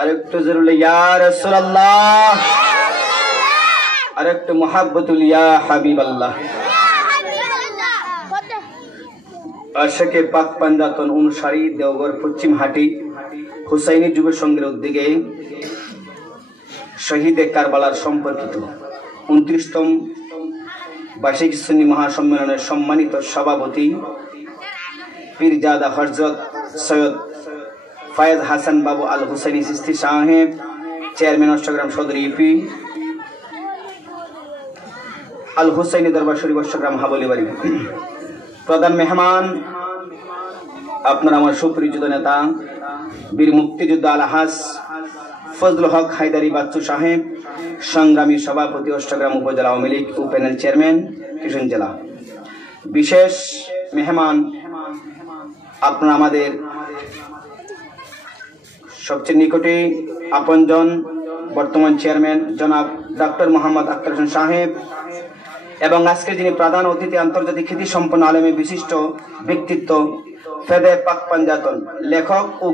আরেকটু জরুরি ইয়া রাসূলুল্লাহ, আরেকটু মুহাব্বতুল ইয়া হাবিবাল্লাহ। আশিকে পাক পাঞ্জাতন অনুসারী দেওঘর পশ্চিম হাটি হুসাইনি যুব সংঘের উদ্যোগে শহীদে কারবালার সম্পর্কিত 29তম বার্ষিক সুন্নি মহাসম্মেলনের সম্মানিত সভাপতি পীরজাদা হযরত সৈয়দ ফায়েজ হাসান বাবু আল হুসাইনি চিশতি সাহেব, চেয়ারম্যান অষ্টগ্রাম সদর ইউপি, আল হুসাইনি দরবার শরীফ অষ্টগ্রাম হাবলি বাড়ি। প্রধান মেহমান আপনার আমার সুপরিচিত নেতা বীর মুক্তিযোদ্ধা আলহাজ ফজলুল হক হায়দারি বাচ্চু সাহেব, সংগ্রামী সভাপতি অষ্টগ্রাম উপজেলা আওয়ামী লীগ উপপ্যানেল চেয়ারম্যান কিশোর জেলা। বিশেষ মেহমান আপনার আমাদের সবচেয়ে নিকটে আপনজন বর্তমান চেয়ারম্যান জনাব ডক্টর মোহাম্মদ আখতার হোসেন সাহেব, এবং আজকে যিনি প্রধান অতিথি আন্তর্জাতিক খ্যাতি সম্পন্ন আলেমে বিশিষ্ট ব্যক্তিত্ব ফেদে পাক পাঞ্জাতন লেখক ও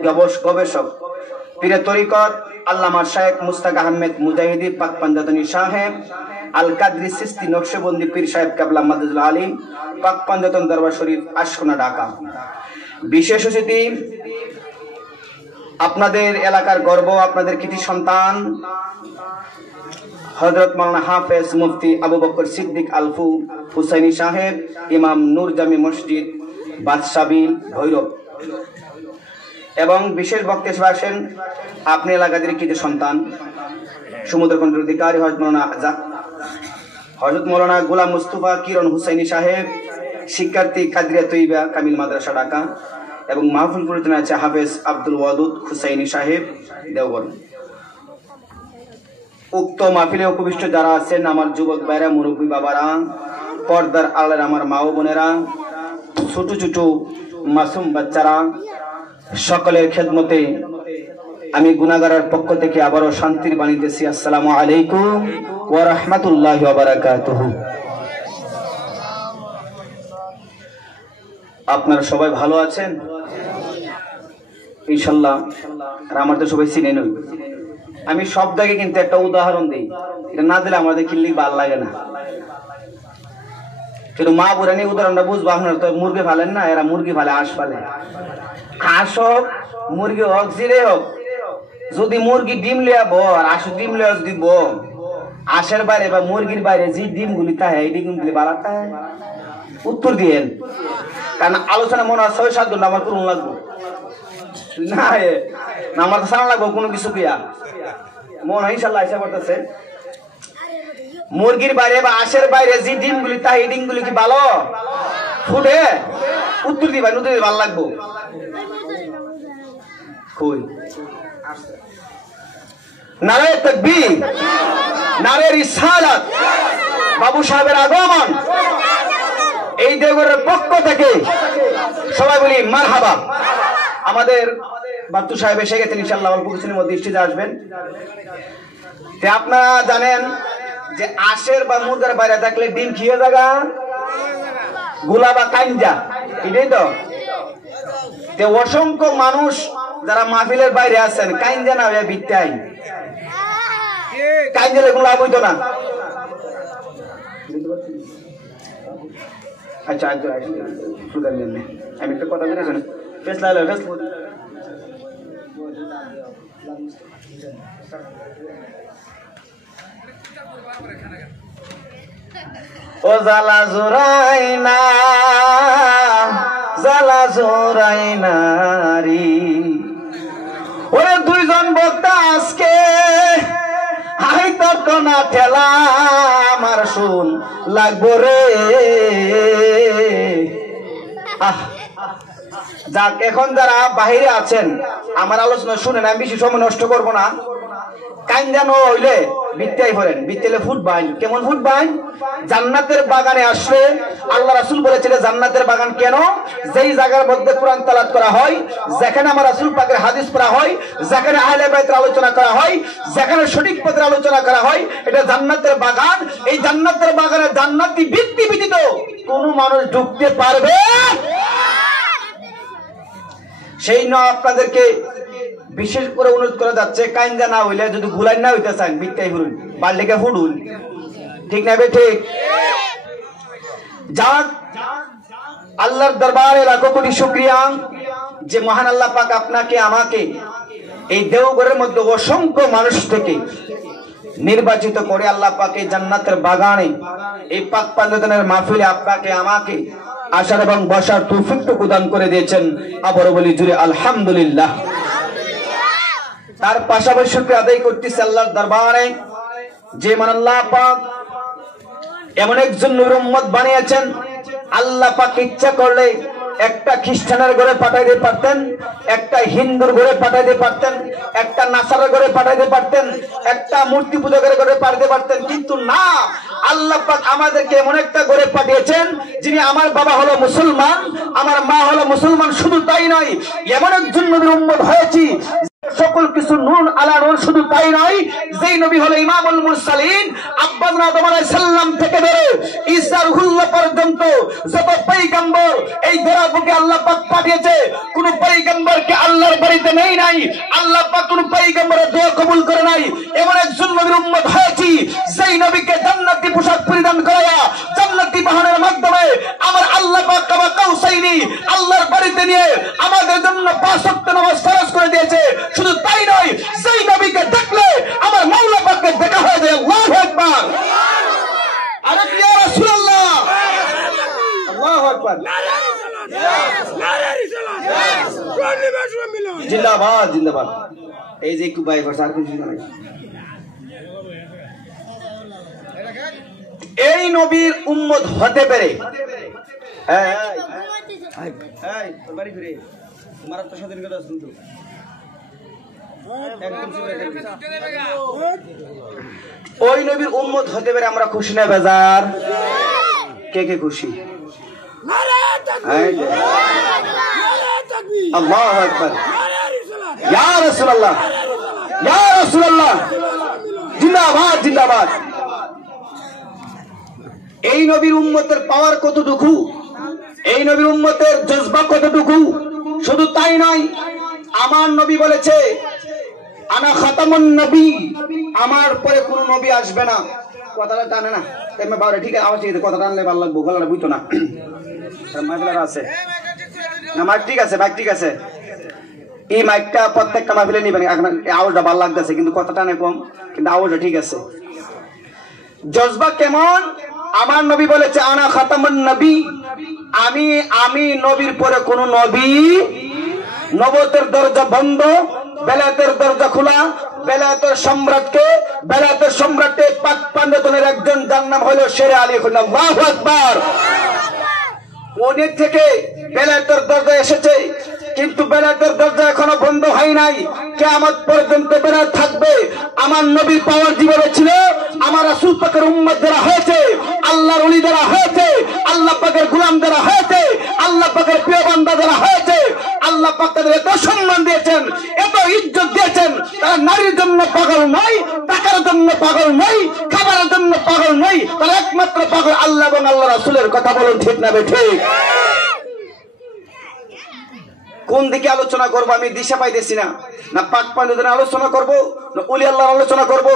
গবেষক পীরে তরিকত আল্লামা শায়েখ মুস্তাক আহমেদ মুজাহিদি পাক পাঞ্জাতনী সাহেব, আল কাদরি চিশতি নকশবন্দি পীর সাহেব কেবলা মাদুল আলী পাক পাঞ্জাতন দরবার শরীফ আশকোনা ঢাকা। বিশেষ অতিথি আপনাদের এলাকার গর্ব, আপনাদের কৃতি সন্তান হযরত মাওলানা হাফেজ মুফতি আবু বকর সিদ্দিক আলফু হুসাইনি সাহেব, ইমাম নূর জামি মসজিদ বাদশাবিল ভৈরব। এবং বিশেষ বক্তা হিসেবে আসেন আপনি এলাকাদের কৃতি সন্তান সমুদ্রকণ্ঠের অধিকারী হযরত মাওলানা গোলাম মুস্তফা কিরণ হুসাইনি সাহেব, শিক্ষার্থী কাদরিয়া তৈবা কামিল মাদ্রাসা ঢাকা, এবং মাহফিল পরিচালনা আছে হাফেজ আব্দুল ওয়াদুদ হুসাইনি সাহেব দেওঘর। উক্ত মাহফিলে উপবিষ্ট যারা আছেন আমার যুবক ভাইরা, মুরব্বী বাবারা, পর্দার আড়ালের আমার মা ও বোনেরা, ছোট ছোট মাসুম বাচ্চারা, সকলের খেদমতে আমি গুনাহগারের পক্ষ থেকে আবারও শান্তির বাণী দিতেছি। আসসালামু আলাইকুম ওয়া রাহমাতুল্লাহি ওয়া বারাকাতুহু। আপনারা সবাই ভালো আছেন ইনশাআল্লাহ? আর আমার তো সবাই চিনেন। আমি সব জায়গায় কিন্তু একটা উদাহরণ দিই, এটা না দিলে আমাদের কিনলে ভালো লাগে না। কিন্তু মা বুড়ানি উদাহরণটা বুঝবো। আপনারা তো মুরগি ফালেন না, এরা মুরগি ফালে হাঁস ফালে। হাঁস হোক মুরগি হোক জিরে হোক, যদি মুরগি ডিম লিয়া বো আর হাঁস ডিম লিয়া যদি বো, হাঁসের বাইরে বা মুরগির বাইরে যে ডিমগুলি থাকে এই ডিমগুলি বাড়া থাকে। উত্তর দিয়েন, কারণ আলোচনা মনে হয় ৬-৭ ঘন্টা আমার করুন লাগবো না, আমার তো সারা লাগবো কোনো কিছু কিয়া মনে হয় ইনশাল্লাহ হিসাব করতেছে। মুরগির বাইরে বা হাঁসের বাইরে যে ডিমগুলি তাই এই ডিমগুলি কি ভালো ফুটে? উত্তর দিবা, নতুন ভালো লাগবো। কই নারে তাকবীর, নারে রিসালাত, বাবু সাহেবের আগমন। এই দেওঘরের পক্ষ থেকে সবাই বলি মারহাবা। আমাদের বাচ্চু সাহেব এসে গেছেন, ইনশাআল্লাহ অল্প কিছুদিনের মধ্যে স্টেজে আসবেন। আপনারা জানেন যে আশের বা মুরগার বাইরে থাকলে ডিম খেয়ে জায়গা গুলা বা কাইঞ্জা, এটাই তো। অসংখ্য মানুষ যারা মাহফিলের বাইরে আছেন কাইঞ্জা না হয়ে বিত্তাই কাইঞ্জালে গুলা বইতো না। আচ্ছা আমি একটা কথা বলেছেন, ফেস লাইল ফেস ও জালা জোরাই না, জালা জোরাই না রি। ওরে দুইজন বক্তা আজকে হাই তর্ক না ঠেলা আমার শুন লাগবো রে। যাক, এখন যারা বাহিরে আছেন আমার আলোচনা শুনেন, আমি বেশি সময় নষ্ট করবো না। কাইন্দানো হইলে বিত্তাই করেন, বিত্তাইলে ফুটবাইন। কেমন ফুটবাইন? জান্নাতের বাগানে আসলে আল্লাহ রাসূল বলেছিলেন জান্নাতের বাগান কেন? যেই জায়গার মধ্যে কোরআন তেলাওয়াত করা হয়, যেখানে আমার রাসূল পাকের হাদিস পড়া হয়, যেখানে আহলে বাইতের আলোচনা করা হয়, যেখানে সঠিক পথের আলোচনা করা হয়, এটা জান্নাতের বাগান। এই জান্নাতের বাগানে জান্নাতি ব্যক্তি ব্যতীত কোনো মানুষ ঢুকতে পারবে সেই ন আপনাদেরকে বিশেষ করে অনুরোধ করা যাচ্ছে, কাইন্দা না হইলে যদি গুলাই না হইতে চান বিত্তাই ফুরুন, বাল্যকে ফুডুন, ঠিক না? ঠিক। যাক, আল্লাহর দরবারে লাখো কোটি শুকরিয়া যে মহান আল্লাহ পাক আপনাকে আমাকে এই দেওঘরের মধ্যে অসংখ্য মানুষ থেকে নির্বাচিত করে আল্লাহ পাক এই জান্নাতের বাগানে এই পাক পাঞ্জতনের মাহফিলে আপনাকে আমাকে আসার এবং বসার তৌফিকটুকু দান করে দিয়েছেন। আবারও বলি জুড়ে আলহামদুলিল্লাহ। তার পাশাপাশি শুকরিয়া আদায় করতেছি আল্লাহর দরবারে যে মহান আল্লাহ পাক এমন একজন নূর উম্মত বানিয়েছেন, আল্লাহ পাক ইচ্ছা করলে একটা খ্রিস্টানের ঘরে পাঠাইতে পারতেন, একটা হিন্দুর ঘরে পাঠাইতে পারতেন, একটা নাসারের ঘরে পাঠাইতে পারতেন, একটা মূর্তি পূজকের ঘরে পাঠাইতে পারতেন, কিন্তু না, আল্লাহ পাক আমাদেরকে এমন একটা ঘরে পাঠিয়েছেন যিনি আমার বাবা হলো মুসলমান, আমার মা হলো মুসলমান। শুধু তাই নয়, এমন একজন নবীর উম্মত হয়েছি সকল কিছু নূর আলা নূর। শুধু তাই নয়, যেই নবী হলো ইমামুল মুরসালিন, আব্বাস আদম আলাইহিস সালাম থেকে ধরে ঈসা রুহুল্লাহ পর্যন্ত যত পয়গম্বর এই ধরা বুকে আল্লাহ পাক পাঠিয়েছে, কোন পয়গম্বরকে আল্লাহর বাড়িতে নেই নাই, আল্লাহ পাক কোন পয়গম্বরের দোয়া কবুল করে নাই। এমন একজন নবীর উম্মত হয়েছি যেই নবীকে জান্নাতি পোশাক পরিধান করায়া জান্নাতি বাহনের মাধ্যমে আমার আল্লাহ পাক কাবা কাউসাইনি আল্লাহর বাড়িতে নিয়ে আমাদের জন্য 5 ওয়াক্ত নামাজ ফরজ করে দিয়েছে। শুধু তাই নয়, যেই নবীকে দেখলে আমার মাওলা পাককে দেখা হয়ে যায়। আল্লাহু আকবার। আরে ইয়া রাসূলুল্লাহ, আল্লাহু আকবার, জিন্দাবাদ জিন্দাবাদ। এই যে একটু ভাই আর কিছু নাই। এই নবীর উম্মত হতে পেরে ওই নবীর উম্মত হতে পেরে আমরা খুশি না বেজার? কে কে খুশি? আল্লাহু আকবার। ইয়া রাসূলুল্লাহ, ইয়া রাসূলুল্লাহ, জিন্দাবাদ জিন্দাবাদ। এই নবীর উম্মতের পাওয়ার কতটুকু, এই নবীর উম্মতের জজবা কতটুকু। শুধু তাই নয়, আমার নবী বলেছে আনা খাতামুন নবী, আমার পরে কোন নবী আসবে না। কথাটা টানে না তেমনি বাবা, ঠিক আছে? আওয়াজ কথা টানলে ভালো লাগবো, গলাটা বুঝতো না। মাইকলার আছে না? মাইক ঠিক আছে, মাইক ঠিক আছে। এই মাইকটা প্রত্যেকটা মাহফিলে নিবেন। আওয়াজটা ভালো লাগতেছে কিন্তু কথা টানে কম, কিন্তু আওয়াজটা ঠিক আছে। জজবা কেমন? আমার নবী বলেছে আনা খাতামুন নবী, আমি নবীর পরে কোন নবী। নবুয়তের দরজা বন্ধ, বেলায়েতের দরজা খোলা। বেলায়েতের সম্রাটকে, বেলায়েতের সম্রাটে পাক পাঞ্জতনের একজন, যার নাম হলো শেরে আলী। আল্লাহু আকবার। অনেক থেকে বেলায়েতের দরজা এসেছে, কিন্তু বেলায়েতের দরজা এখনো বন্ধ হয় নাই। কিয়ামত পর্যন্ত বেলায়েত থাকবে। আমার নবীর পাওয়ার জীবনে ছিল, আমার রাসূল পাকের উম্মত যারা হয়েছে, আল্লাহর ওলি যারা হয়েছে, আল্লাহ পাকের গোলাম যারা হয়েছে, আল্লাহ পাকের প্রিয় বান্দা যারা হয়েছে, আল্লাহ পাক তাদের এত সম্মান দিয়েছেন, এত ইজ্জত দিয়েছেন। তারা নারীর জন্য পাগল নয়, টাকার জন্য পাগল নয়, খাবারের জন্য পাগল নয়, তারা একমাত্র পাগল আল্লাহ এবং আল্লাহ রাসূলের কথা। বলুন ঠিক না ঠিক? কোন দিকে আলোচনা করবো আমি দিশা পাইতেছি না। না পাক পাঞ্জতনের আলোচনা করব, না ওলি আল্লাহর আলোচনা করব।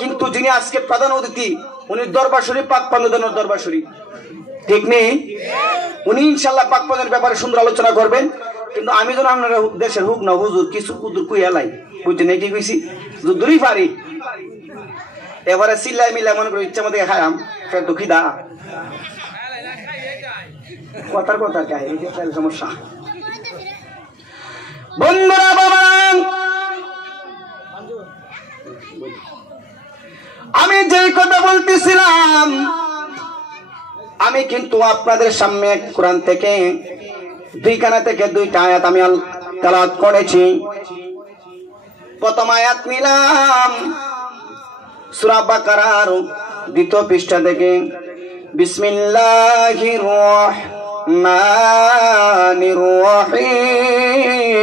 কিন্তু যিনি আজকে প্রধান অতিথি, উনি দরবার শরীফ, পাক পাঞ্জতনের দরবার শরীফ, ঠিক নেই? উনি ইনশাআল্লাহ পাক পাঞ্জতনের ব্যাপারে সুন্দর আলোচনা করবেন। কিন্তু আমি যেন আপনারা দেশের হুক না হুজুর কিছু কুদুর কুই এলাই, বুঝছেন কি কইছি? দূরই পারি এবারে সিল্লাই মিল্লাই মনে করি ইচ্ছা মতো খাইলাম, ফের তো খিদা কথার কথা কে সমস্যা। বন্ধুরা বাবা, আমি যে কথা বলতেছিলাম, আমি কিন্তু আপনাদের সামনে কোরআন থেকে দুইখানা থেকে দুইটা আয়াত আমি তেলাওয়াত করেছি। প্রথম আয়াত নিলাম সূরা বাকারার 2 পৃষ্ঠা থেকে। বিসমিল্লাহির রহমানির রহিম।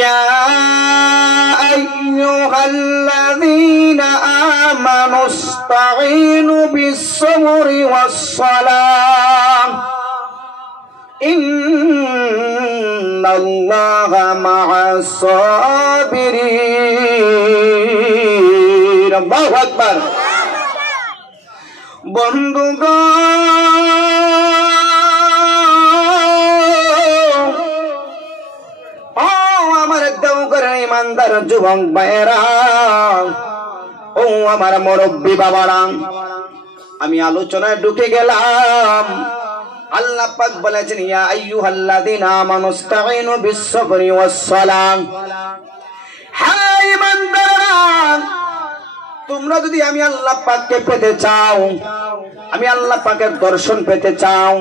ইয়া আইয়ুহাল্লাযীনা আমানুস্তাঈনু বিস-সাবরি ওয়াস-সালাহ ইন্নাল্লাহা মা'আস সাবিরিন। আল্লাহু আকবার। বন্ধুগণ, ও আমার দেওঘরের ইমানদার যুবক ভাইয়েরা, ও আমার মুরব্বী বাবারা, আমি আলোচনায় ঢুকে গেলাম। আল্লাহ পাক বলেছেন, ইয়া আইয়ুহাল্লাযীনা আমানুস্তাঈনু বিস-সাবরি ওয়াস-সালাহ। হ্যাঁ ইমানদাররা, তোমরা যদি আমি আল্লাহ পাককে পেতে চাও, আমি আল্লাহ পাকের দর্শন পেতে চাও,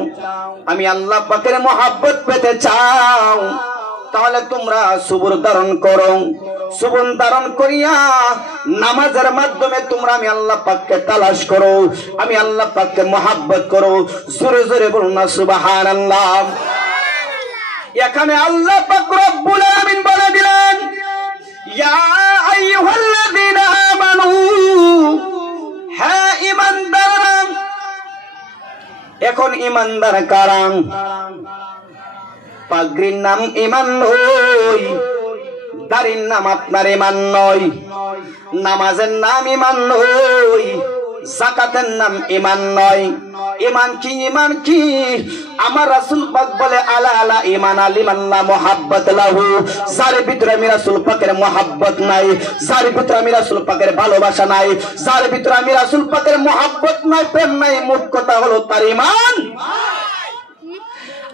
আমি আল্লাহ পাকের মহব্বত পেতে চাও, তাহলে তোমরা সবর ধারণ করো। সবর ধারণ করিয়া নামাজের মাধ্যমে তোমরা আমি আল্লাহ পাককে তালাশ করো, আমি আল্লাহ পাককে মহব্বত করো। জোরে জোরে বলুন না সুবহানাল্লাহ। এখানে আল্লাহ পাক রব্বুল আলামিন বলে দিলেন, ইয়া আইয়ুহাল্লাযীনা আমানু, হ্যাঁ ঈমানদাররা। এখন ঈমানদার কারা? পাগড়ির নাম ঈমান নয়, দাড়ির নাম আপনার ঈমান নয়, নামাজের নাম ঈমান নয়, যাকাতের নাম ঈমান নয়। ঈমান কি? ঈমান কি? আমার রাসূল পাক বলে, আলা আলা ঈমান লিমান লা মুহাব্বত লাহু। যার ভিতরে আমি রাসূল পাকের মুহাব্বত নাই, যার ভিতরে আমি রাসূল পাকের ভালোবাসা নাই, যার ভিতরে আমি রাসূল পাকের মুহাব্বত নাই, প্রেম নাই, মোট কথা হলো তার ঈমান।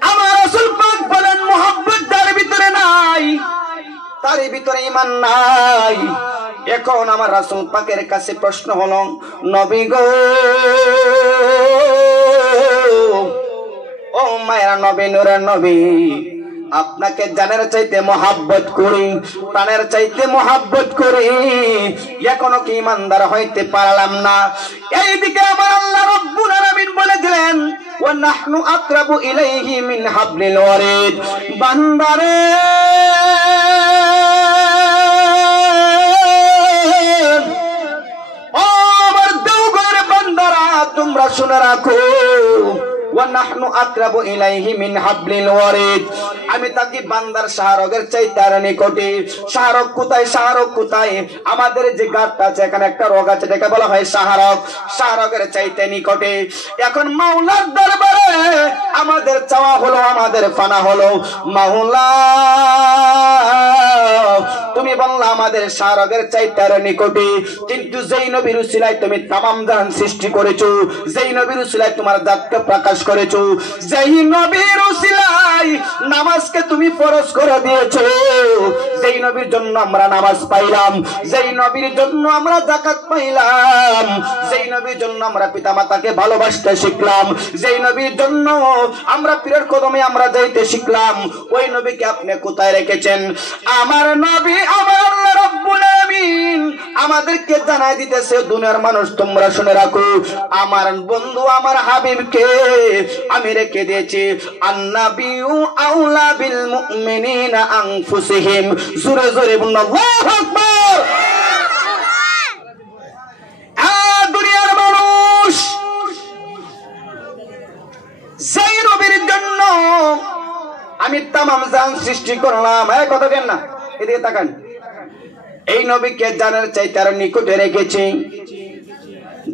আমার রাসূল পাক বলেন, মুহাব্বত যার ভিতরে নাই, তার ভিতরে ঈমান নাই। এখন আমার রাসূল পাকের কাছে প্রশ্ন হলো, নবী গো, ও মায়ের নবী, নূরের নবী, আপনাকে জানের চাইতে মহব্বত করি, প্রাণের চাইতে মহব্বত করি, এখনো কি ইমানদার হইতে পারলাম না? এইদিকে আমার আল্লাহ রাব্বুল আলামিন বলে দিলেন, ওয়া নাহনু আকরাবু ইলাইহি মিন হাবলিল ওয়ারিদ। বান্দারে, ও আমার দেওঘরের বান্দারা, তোমরা শুনে রাখো, ওয়া নাহনু আকরাবু ইলাইহি মিন হাবলিল ওয়ারিদ। আমি তাকে বান্দার শাহরগের চাইতে আর নিকটে। শাহরগ কোথায়? শাহরগ কোথায়? আমাদের যে গাঁটটা আছে, এখানে একটা রোগ আছে, এটাকে বলা হয় শাহরগ। শাহরগের চাইতে নিকটে। এখন মাওলার দরবারে আমাদের চাওয়া হলো, আমাদের ফানা হলো, মাওলা তুমি বললা আমাদের শাহরগের চাইতে আর নিকটে, কিন্তু যেই নবীর উসিলায় তুমি তামাম জাহান সৃষ্টি করেছো, যেই নবীর উসিলায় তোমার জাতকে প্রকাশ করেছো, যেই নবীর উসিলায় নামাজকে তুমি ফরজ করে দিয়েছো, যেই নবীর জন্য আমরা নামাজ পাইলাম, যেই নবীর জন্য আমরা যাকাত পাইলাম, যেই নবীর জন্য আমরা পিতামাতাকে ভালোবাসতে শিখলাম, যেই নবীর জন্য আমরা পীরের কদমে আমরা যাইতে শিখলাম, ওই নবীকে আপনি কোথায় রেখেছেন? আমার নবী, আমার আল্লাহ রাব্বুল আলামিন আমাদেরকে জানাই দিতেছে, দুনিয়ার মানুষ তোমরা শুনে রাখো, আমার বন্ধু আমার হাবিবকে আমি রেখে দিয়েছি। আন-নাবিয়্যু আউলা বিল মুমিনিনা আনফুসিহিম। জোরে জোরে বলুন আল্লাহু আকবার। দুনিয়ার মানুষ যেই নবীর জন্য আমি তামাম জান সৃষ্টি করলাম, এই কথা কেন না, এদিকে তাকান, এই নবীকে জানার চাইতে আর নিকটে রেখেছি।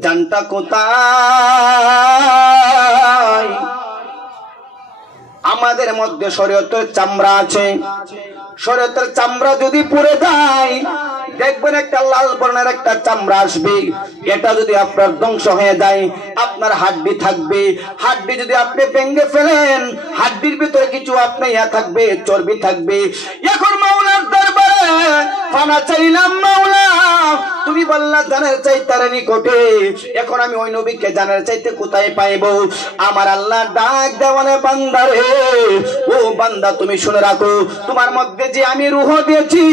জানটা কোথায়? আমাদের মধ্যে শরীয়তের চামড়া আছে, শরীয়তের চামড়া যদি পুড়ে যায়, দেখবেন একটা লাল বর্ণের একটা চামড়া আসবে, এটা যদি আপনার ধ্বংস হয়ে যায়, আপনার হাড্ডি থাকবে, হাড্ডি যদি আপনি ভেঙে ফেলেন, হাড্ডির ভিতরে কিছু আপনি থাকবে, চর্বি থাকবে। এখন মাওলার দরবারে ফানা চাইলাম, মাওলা তুমি বললা জানের চাইতে নিকটে, এখন আমি ওই নবীকে জানের চাইতে কোথায় পাইব? আমার আল্লাহ ডাক দেওয়ানে, বান্দারে, ও বান্দা তুমি শুনে রাখো, তোমার মধ্যে যে আমি রূহ দিয়েছি,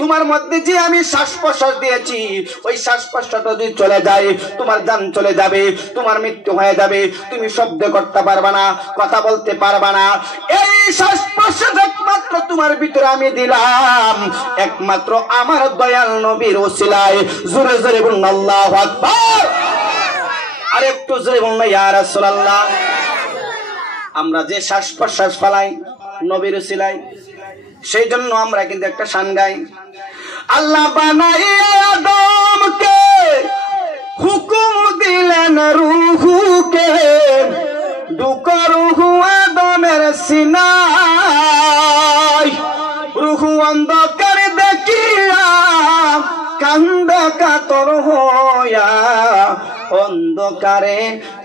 তোমার মধ্যে যে আমি শ্বাস প্রশ্বাস দিয়েছি, ওই শ্বাস প্রশ্বাসটা যদি চলে যায়, তোমার জান চলে যাবে, তোমার মৃত্যু হয়ে যাবে, তুমি শব্দ করতে পারবা না, কথা বলতে পারবা না। এই শ্বাস প্রশ্বাস একমাত্র তোমার ভিতরে আমি দিলাম, একমাত্র আমার দয়াল নবীর ওসিলায়। জোরে জোরে বলুন আল্লাহু আকবার। আর একটু জোরে বলুন ইয়া রাসূলুল্লাহ। আমরা যে শ্বাস প্রশ্বাস ফেলাই নবীর উসিলায়, সেই জন্য আমরা কিন্তু একটা শান গাই। আল্লাহ বানাইয়া আদমকে হুকুম দিলেন রূহকে, ঢুকো রূহু আদমের সিনায়। রূহু অন্ধকার দেখিয়া কান্দে কাতর হইয়া, অন্ধকারে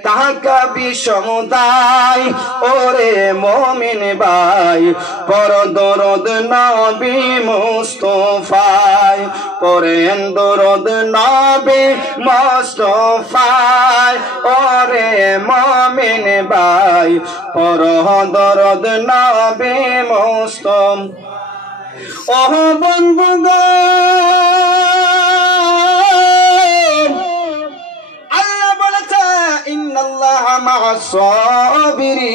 তাকাবি সমুদায়। ওরে মুমিন ভাই পর দরদ নবী মুস্তাফায়, পরেন দরদ নবী মুস্তাফায়। ওরে মুমিন ভাই পর দরদ নবী মুস্তাফায়। ওহ বন্ধুগণ, আল্লাহ বলেছে ইন্নাল্লাহা মা'আস সাবিরিন।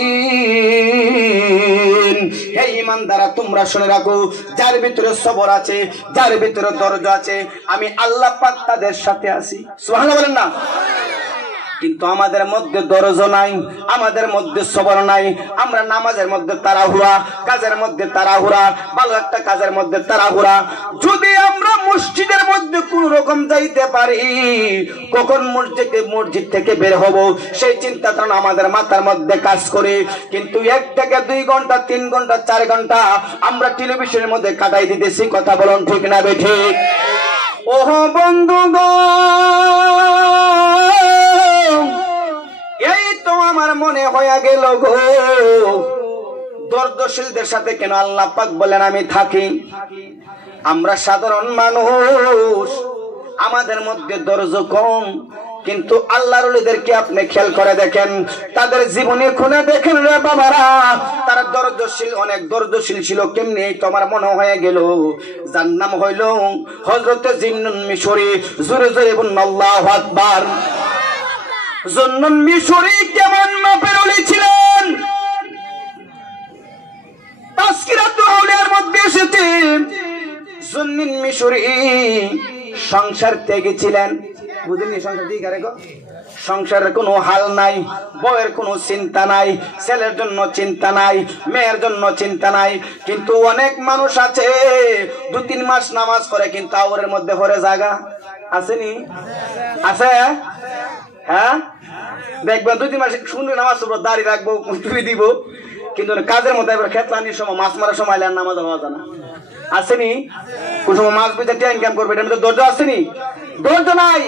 হে ঈমানদাররা তোমরা শুনে রাখো, যার ভিতরে সবর আছে, যার ভিতরে ধৈর্য আছে, আমি আল্লাহ পাক তাদের সাথে আছি। সুবহানাল্লাহ বলেন না? কিন্তু আমাদের মধ্যে ধৈর্য নাই, আমাদের মধ্যে সবর নাই। আমরা নামাজের মধ্যে তাড়াহুড়া, কাজের মধ্যে তাড়াহুড়া, ভালো একটা কাজের মধ্যে তাড়াহুড়া। যদি আমরা মসজিদের মধ্যে কোন রকম যাইতে পারি, কখন মসজিদ থেকে বের হব সেই চিন্তাটা আমাদের মাথার মধ্যে কাজ করে। কিন্তু 1 থেকে 2 ঘন্টা, 3 ঘন্টা, 4 ঘন্টা আমরা টেলিভিশনের মধ্যে কাটাই দিতেছি। কথা বলুন ঠিক না বেঠিক? ওহ বন্ধুগণ, এই তো আমার মনে হয়ে গেল গো, ধৈর্যশীলদের সাথে কেন আল্লাহ পাক বলেন আমি থাকি? আমরা সাধারণ মানুষ, আমাদের মধ্যে ধৈর্য কম। কিন্তু আল্লাহর ওলিদেরকে আপনি খেয়াল করে দেখেন, তাদের জীবনে খুনে দেখেন রে বাবারা, তারা ধৈর্যশীল, অনেক ধৈর্যশীল ছিল। কেমনি তোমার মনে হয়ে গেল, যার নাম হইল হযরতে জিন্নুন মিশরী। জোরে জোরে বলুন আল্লাহু আকবার। জিন্নুন মিশরী কেমন মাপের ওলি ছিলেন? তাজকিরাতুল আউলিয়ার মধ্যে এসেছে জিন্নুন মিশরী সংসার ত্যাগী ছিলেন। বুঝেননি? সংসার দিয়ে গো, সংসারের কোনো হাল নাই, বউয়ের কোনো চিন্তা নাই, ছেলের জন্য চিন্তা নাই, মেয়ের জন্য চিন্তা নাই। কিন্তু অনেক মানুষ আছে 2-3 মাস নামাজ পড়ে কিন্তু আওরের মধ্যে পড়ে জায়গা আসেনি? আছে? হ্যাঁ, দেখবেন 2-3 মাস শুনলে নামাজ পড়বো, দাড়ি রাখবো, টুপি দিব, কিন্তু কাজের মধ্যে এবার খেতলানির সময়, মাছ মারার সময় নামাজ হওয়া যায় না। আসেনি? কোন সময় মাছ বেচে ইনকাম করবে, এটার মধ্যে ধৈর্য আসেনি? ধৈর্য নাই।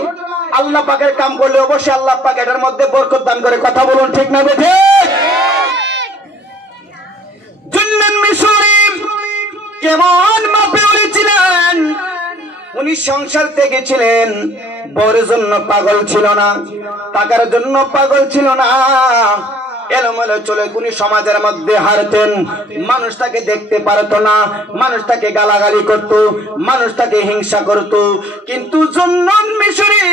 আল্লাহ পাকের কাম করলে অবশ্যই আল্লাহ পাক এটার মধ্যে বরকত দান করে। কথা বলুন ঠিক না বেঠিক? জিন্নুন মিশরী কেমন মাপে ওলি ছিলেন? উনি সংসার থেকে ছিলেন, বউয়ের জন্য পাগল ছিল না, টাকার জন্য পাগল ছিল না। এলোমেলো চলে উনি সমাজের মধ্যে হারতেন, মানুষ তাকে দেখতে পারতো না, মানুষ তাকে গালাগালি করত, মানুষ তাকে হিংসা করত। কিন্তু জিন্নুন মিশরী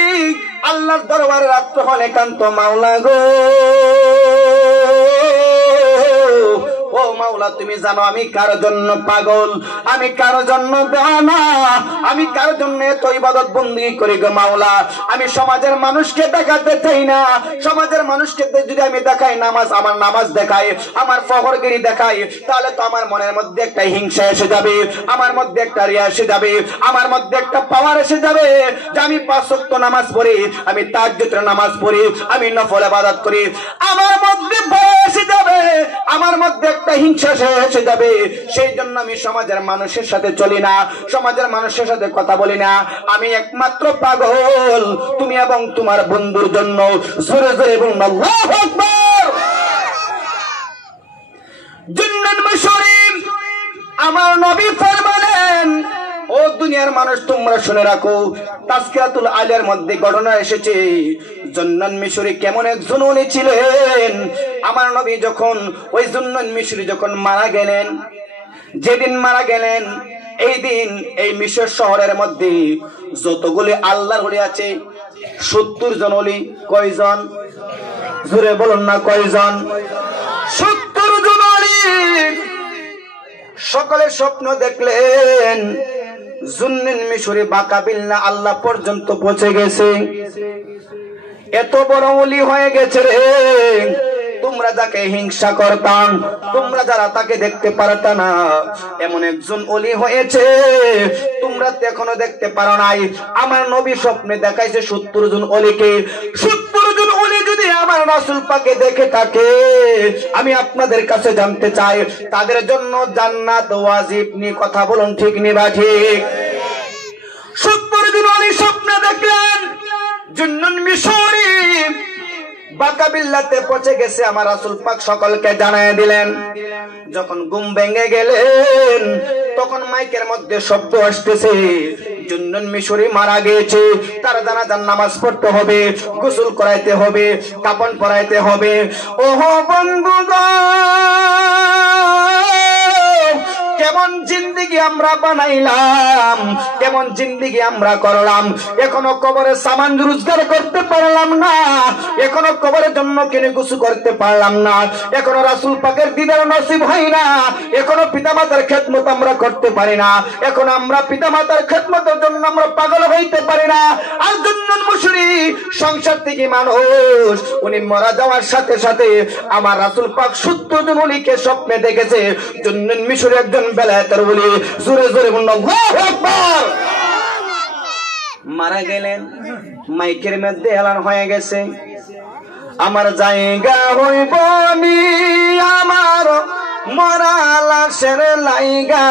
আল্লাহর দরবারে রাত্র হলে কান্ত, মাওলা গো, ও মাওলা তুমি জানো আমি কার জন্য পাগল, আমি কার জন্য দেওয়ানা, আমি কার জন্য এত ইবাদত বন্দেগী করি গো মাওলা। আমি সমাজের মানুষকে দেখাতে চাই না, সমাজের মানুষকে যদি আমি দেখাই নামাজ, আমার নামাজ দেখাই, আমার ফখরগিরি দেখাই, তাহলে তো আমার মনের মধ্যে একটা হিংসা এসে যাবে, আমার মধ্যে একটা রিয়া এসে যাবে, আমার মধ্যে একটা পাওয়ার এসে যাবে যে আমি 5 ওয়াক্ত নামাজ পড়ি, আমি তাহাজ্জুদের নামাজ পড়ি, আমি নফল ইবাদত করি। আমার মধ্যে ভয় এসে যাবে, আমার মধ্যে একটা হিংসা এসে যাবে। সেই জন্য আমি সমাজের মানুষের সাথে চলি না, সমাজের মানুষের সাথে কথা বলি না। আমি একমাত্র পাগল তুমি এবং তোমার বন্ধুর জন্য। জোরে জোরে বলুন আল্লাহু আকবার। জিন্নুন মিশরী আমার নবী ফরমালেন, ও দুনিয়ার মানুষ তোমরা শুনে রাখো, তাজকিরাতুল আউলিয়ার মধ্যে ঘটনা এসেছে জিন্নুন মিশরী কেমন একজন ওলি ছিলেন। আমার নবী যখন ওই জিন্নুন মিশরী যখন মারা গেলেন, যেদিন মারা গেলেন এই দিন এই মিশর শহরের মধ্যে যতগুলি আল্লাহর ওলি আছে 70 জন ওলি। কয়জন? জোরে বলুন না কয়জন? 70 জন ওলি। সকলে স্বপ্ন দেখলেন জিন্নুন মিশরী বাকাবিল্লা আল্লাহ পর্যন্ত পৌঁছে গেছে, এত বড় ওলি হয়ে গেছে রে। তোমরা যাকে হিংসা করতাম, তোমরা যারা তাকে দেখতে পারত না, এমন একজন ওলি হয়েছে তোমরা তো এখনো দেখতে পারো নাই। আমার নবী স্বপ্নে দেখাইছে 70 জন ওলিকে। 70 জন ওলি যদি আমার রাসূল পাকে দেখে থাকে, আমি আপনাদের কাছে জানতে চাই তাদের জন্য জান্নাত ওয়াজিব নি? কথা বলুন ঠিক নি বা ঠিক? 70 জন ওলি স্বপ্নে দেখলেন জুন্নুন মিশরি বাকাবিল্লাতে পৌঁছে গেছে। আমার রাসূল পাক সকলকে জানায় দিলেন। যখন ঘুম ভেঙে গেলেন তখন মাইকের মধ্যে শব্দ আসতেছে, জুন্নুন মিশরি মারা গিয়েছে, তার জানাজার নামাজ পড়তে হবে, গোসল করাইতে হবে, কাফন পরাইতে হবে। ওহো বন্ধুগণ, কেমন জিন্দেগি আমরা বানাইলাম, কেমন জিন্দেগি আমরা করলাম। এখনো কবরের সামান রোজগার করতে পারলাম না, এখনো কবরের জন্য কিনে গোসল করতে পারলাম না, এখনো রাসূল পাকের দিদার নসিব হয় না, এখনো পিতামাতার খেদমত আমরা করতে পারি না, এখন আমরা পিতামাতার খেদমতের জন্য আমরা পাগল হইতে পারি না। আর জুন্নুন মিশরি সংসার থেকে মানুষ, উনি মারা যাওয়ার সাথে সাথে আমার রাসূল পাক 70 জন ওলিকে স্বপ্নে দেখেছে। জুন্নুন মিশরি একজন বেলায়েতের ওলি। জোরে জোরে বলুন আল্লাহু আকবার। মারা গেলেন, মাইকের মধ্যে এলান হয়ে গেছে, আমার জায়গা হইব নি আমার মরা লাশের লাইগা,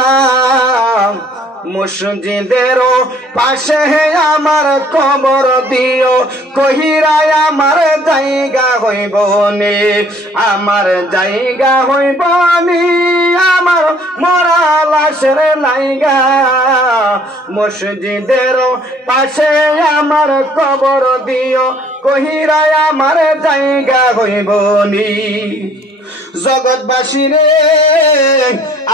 মসজিদের পাশে আমার কবর দিও, কহিরায় আমার জায়গা হইব নি, আমার জায়গা হইব নি আমার মরা লাশের লাইগা, মসজিদের পাশে আমার কবর দিও, কহিরায় আমার জায়গা হইব নি। জগৎবাসী রে,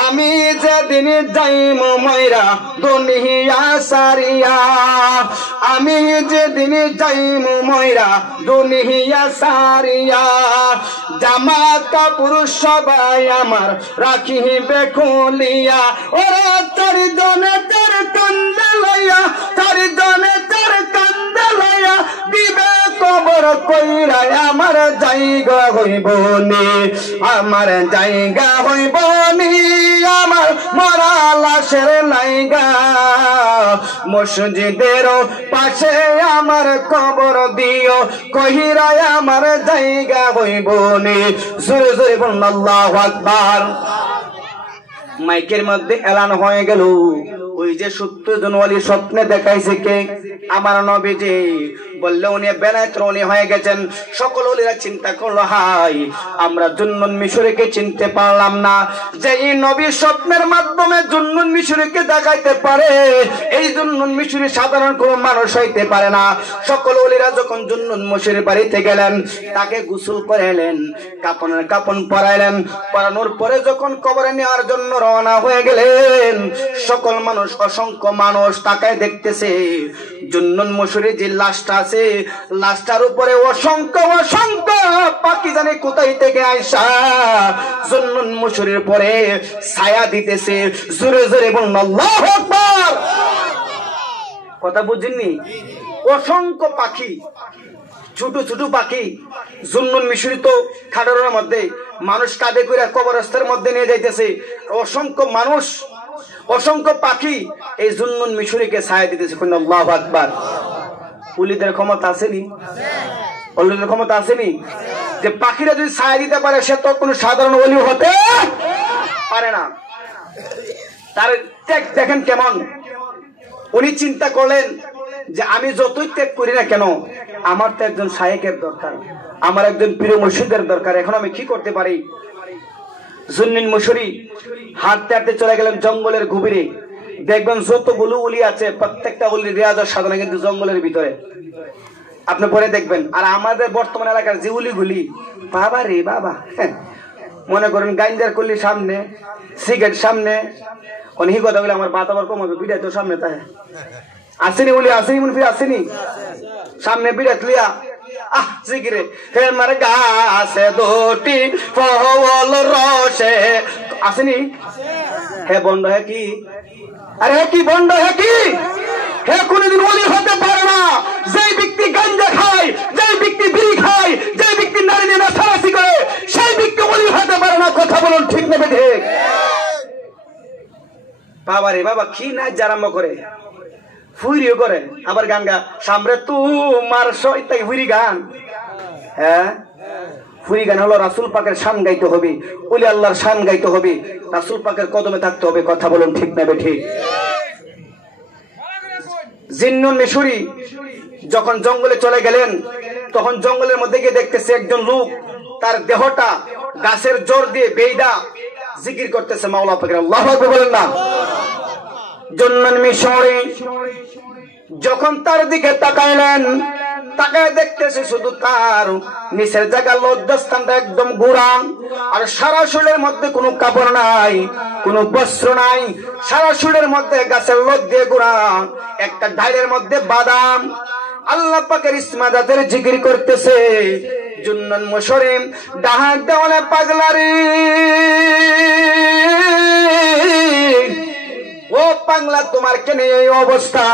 আমি যেদিন যাইম ময়রা দুনিয়া সারিয়া, আমি যেদিন যাইম ময়রা দুনিয়া সারিয়া, জামা কাপড় সবাই আমার রাখিবে খুলিয়া, ওরা চারিজনে তার কান্দে লইয়া, চারিজনে তার কান্দে লইয়া দিবে কবর কইরা, আমার জায়গা হইব নি, আমার জায়গা হইব নি আমার মরা লাশের লাইগা, মসজিদের পাশে আমার কবর দিও, কহিরায় আমার জায়গা হইব নি। জোরে জোরে বলুন আল্লাহু আকবার। মাইকের মধ্যে এলান হয়ে গেল। ওই যে 70 জন ওলি স্বপ্নে দেখাইছে কে? আমার নবীজি। বললে উনি বেলায়েতের ওলি হয়ে গেছেন। সকল ওলিরা চিন্তা করলো, হাই আমরা জুন্নুন মিশরিকে চিনতে পারলাম না। যে এই নবী স্বপ্নের মাধ্যমে জুন্নুন মিশরিকে দেখাইতে পারে, এই জুন্নুন মিশরি সাধারণ কোনো মানুষ হইতে পারে না। সকল ওলিরা যখন জুন্নুন মিশরির বাড়িতে গেলেন, তাকে গোসল করাইলেন, কাফন পরাইলেন, পরানোর পরে যখন কবরে নেওয়ার জন্য রওনা হয়ে গেলেন, সকল মানুষ, অসংখ্য মানুষ তাকায় দেখতেছে জুন্নুন মিশরি যে লাশটা আছে, লাশটার উপরে অসংখ্য অসংখ্য পাখি জানে কোথায় থেকে আইসা জুন্নুন মিশরির পরে ছায়া দিতেছে। জোরে জোরে বলুন আল্লাহু আকবার। কথা বুঝেননি? অসংখ্য পাখি, ছোট ছোট পাখি। জুন্নুন মিশরি তো খাটারের মধ্যে মানুষ কাঁধে করে কবরস্থের মধ্যে নিয়ে যাইতেছে, অসংখ্য মানুষ, অসংখ্য পাখি এই জুন্নুন মিশরিকে ছায়া দিতেছে। আল্লাহু আকবার। ওলিদের ক্ষমতা আসেনি? ওলিদের ক্ষমতা আসেনি? যে পাখিরা যদি ছায়া দিতে পারে, সে তো কোনো সাধারণ ওলি হতে পারে না। তার ত্যাগ দেখেন কেমন। উনি চিন্তা করলেন যে আমি যতই ত্যাগ করি না কেন, আমার তো একজন শায়েখের দরকার, আমার একজন প্রিয় মুর্শিদের দরকার। এখন আমি কি করতে পারি? জুন্নুন মিশরি হাঁটতে হাঁটতে চলে গেলেন জঙ্গলের গভীরে। দেখবেন যতগুলো ওলি আছে, প্রত্যেকটা ওলি রিয়াজত সাধনা কিন্তু জঙ্গলের ভিতরে, আপনি পরে দেখবেন। আর আমাদের বর্তমান এলাকার যে ওলিগুলি, বাবা রে বাবা, মনে করেন গাঞ্জার কল্লি সামনে, সিগারেট সামনে, অনেক কথা বলে আমার বাত আবার কমাবে, বিড়া তো সামনে তাই আসেনি, ওলি আসেনি, মনে ফিরে আসেনি, সামনে বিড়া তুলিয়া জিকিরে হে মার গাছে দুটি ফল রসে আসেনি। হে বন্ধ হে কি? আরে হে কি বন্ধ হে কি? হে কোনদিন ওলি হতে পারে না। যেই ব্যক্তি গাঞ্জা খায়, যেই ব্যক্তি বিড়ি খায়, যেই ব্যক্তি নারী নিয়ে নাচানাচি করে, সেই ব্যক্তি ওলি হতে পারে না। কথা বলুন ঠিক নেবে ঠিক? বাবা রে বাবা, কি নাচ আরম্ভ করে, ফুরিও করে, আবার গান গা সামনে তোমার সইতাই ফুরি গান। হ্যাঁ, ফুরি গান হলো রাসূল পাকের শান গাইতে হবে, ওলি আল্লাহর শান গাইতে হবে, রাসূল পাকের কদমে থাকতে হবে। কথা বলুন ঠিক নেবে ঠিক? জিন্নুন মিশরি যখন জঙ্গলে চলে গেলেন, তখন জঙ্গলের মধ্যে গিয়ে দেখতেছে একজন লোক তার দেহটা গাছের জোর দিয়ে বেইদা জিকির করতেছে মাওলা পাকের। আল্লাহু আকবার বলেন না? জিন্নুন মিশরি যখন তার দিকে তাকাইলেন, তাকায় দেখতেছে শুধু তার নিচের জায়গা লজ্জাস্থানটা একদম গুড়া, আর সারা শরীরের মধ্যে কোনো কাপড় নাই, কোনো বস্ত্র নাই, সারা শরীরের মধ্যে গাছের লদ দিয়ে গুড়া, একটা ঢাইলের মধ্যে বাদাম। আল্লাহ পাকের ইসমাদাতের জিকির করতেছে। জুন্নুন মিশরি ডাহাক দেওয়ালে পাগলারে, ও পাগলা তোমার কেন এই অবস্থা?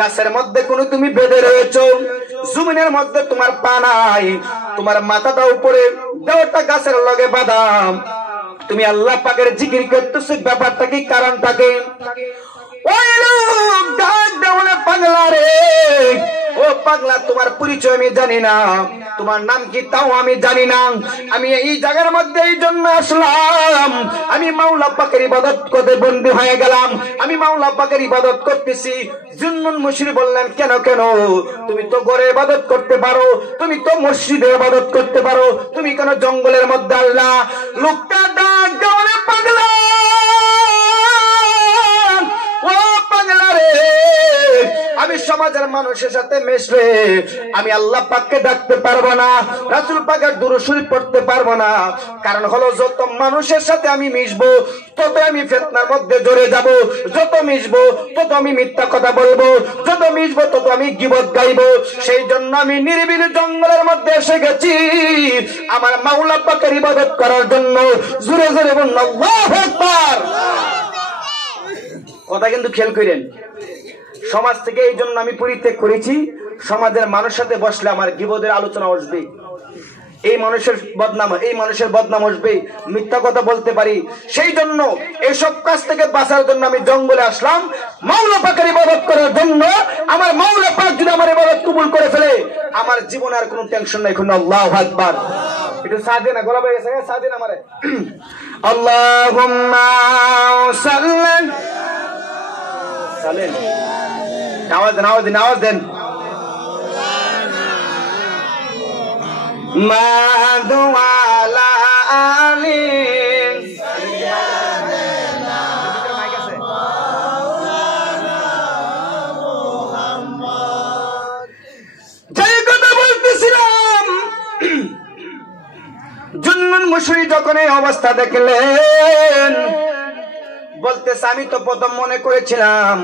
গাছের মধ্যে কোনো তুমি বেঁধে রয়েছো, জমিনের মধ্যে তোমার পা নাই, তোমার মাথাটা উপরে, দেহটা গাছের লগে বাদাম, তুমি আল্লাহ পাকের জিকির করতেছো, ব্যাপারটা কি, কারণটা কি? ওই লোক ডাক দেওয়ালে পাগলা রে, ও পাগলা তোমার পরিচয় আমি জানি না, তোমার নাম কি তাও আমি জানি না, আমি এই জায়গার মধ্যে এই জন্য আসলাম, আমি মাওলা পাকের ইবাদত করতে বন্দী হয়ে গেলাম, আমি মাওলা পাকের ইবাদত করতেছি। জিন্নুন মিশরি বললেন, কেন কেন? তুমি তো ঘরে ইবাদত করতে পারো, তুমি তো মসজিদে ইবাদত করতে পারো, তুমি কেন জঙ্গলের মধ্যে আসলা? লোকটা ডাক দেওয়ালে পাগলা, ও পাগলা রে, আমি সমাজের মানুষের সাথে মিশলে আমি আল্লাহ পাককে ডাকতে পারবো না, রাসূল পাকের দুরূদ শরীফ পড়তে পারবো না। কারণ হলো যত মানুষের সাথে আমি মিশবো, তত আমি ফিতনার মধ্যে জড়ে যাব, যত মিশবো তত আমি মিথ্যা কথা বলবো, যত মিশবো তত আমি গীবত গাইবো। সেই জন্য আমি নিরিবিলি জঙ্গলের মধ্যে এসে গেছি আমার মাওলা পাকের ইবাদত করার জন্য। জোরে জোরে বলুন আল্লাহু আকবার। কথা কিন্তু খেয়াল করেন, সমাজ থেকে এই জন্য আমি পরিত্যাগ করেছি। সমাজের মানুষের সাথে বসলে আমার গীবতের আলোচনা আসবে, এই মানুষের বদনাম আসবে, মিথ্যা কথা বলতে পারি। সেই জন্য এইসব কাজ থেকে বাঁচার জন্য আমি জঙ্গলে আসলাম মাওলা পাকের ইবাদত করার জন্য। আমার মাওলা পাক যদি আমার ইবাদত কবুল করে ফেলে, আমার জীবনে আর কোনো টেনশন নাই। কোনো আল্লাহু আকবার। একটু সাথে না গলা বয়ে গেছে, সাথে না আমারে আল্লাহুম্মা সাল্লি সালেন, আওয়াজ দেন মাদু আলা আলি। যে কথা বলতেছিলাম, জিন্নুন মিশরি যখন এই অবস্থা দেখলেন, বলতেছে আমি তো প্রথম মনে করেছিলাম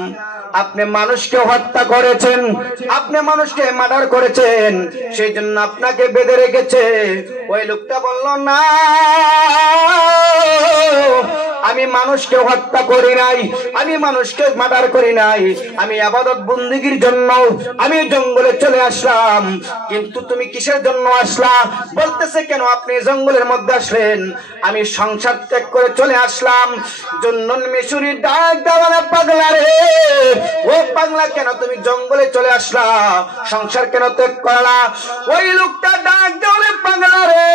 আপনি মানুষকে হত্যা করেছেন, আপনি মানুষকে মার্ডার করেছেন, সেই জন্য আপনাকে বেঁধে রেখেছে। ওই লোকটা বলল, না, আমি মানুষকে হত্যা করি নাই, আমি মানুষকে মার্ডার করি নাই, আমি ইবাদত বন্দেগীর জন্য আমি জঙ্গলে চলে আসলাম। কিন্তু তুমি কিসের জন্য আসলা? বলতেছে, কেন আপনি জঙ্গলের মধ্যে আসলেন? আমি সংসার ত্যাগ করে চলে আসলাম। জিন্নুন মিশরি ডাক দেওয়ালে পাগলা রে, ও পাগলা কেন তুমি জঙ্গলে চলে আসলা? সংসার কেন ত্যাগ করলা? ওই লোকটা ডাক দেওয়ালে পাগলা রে,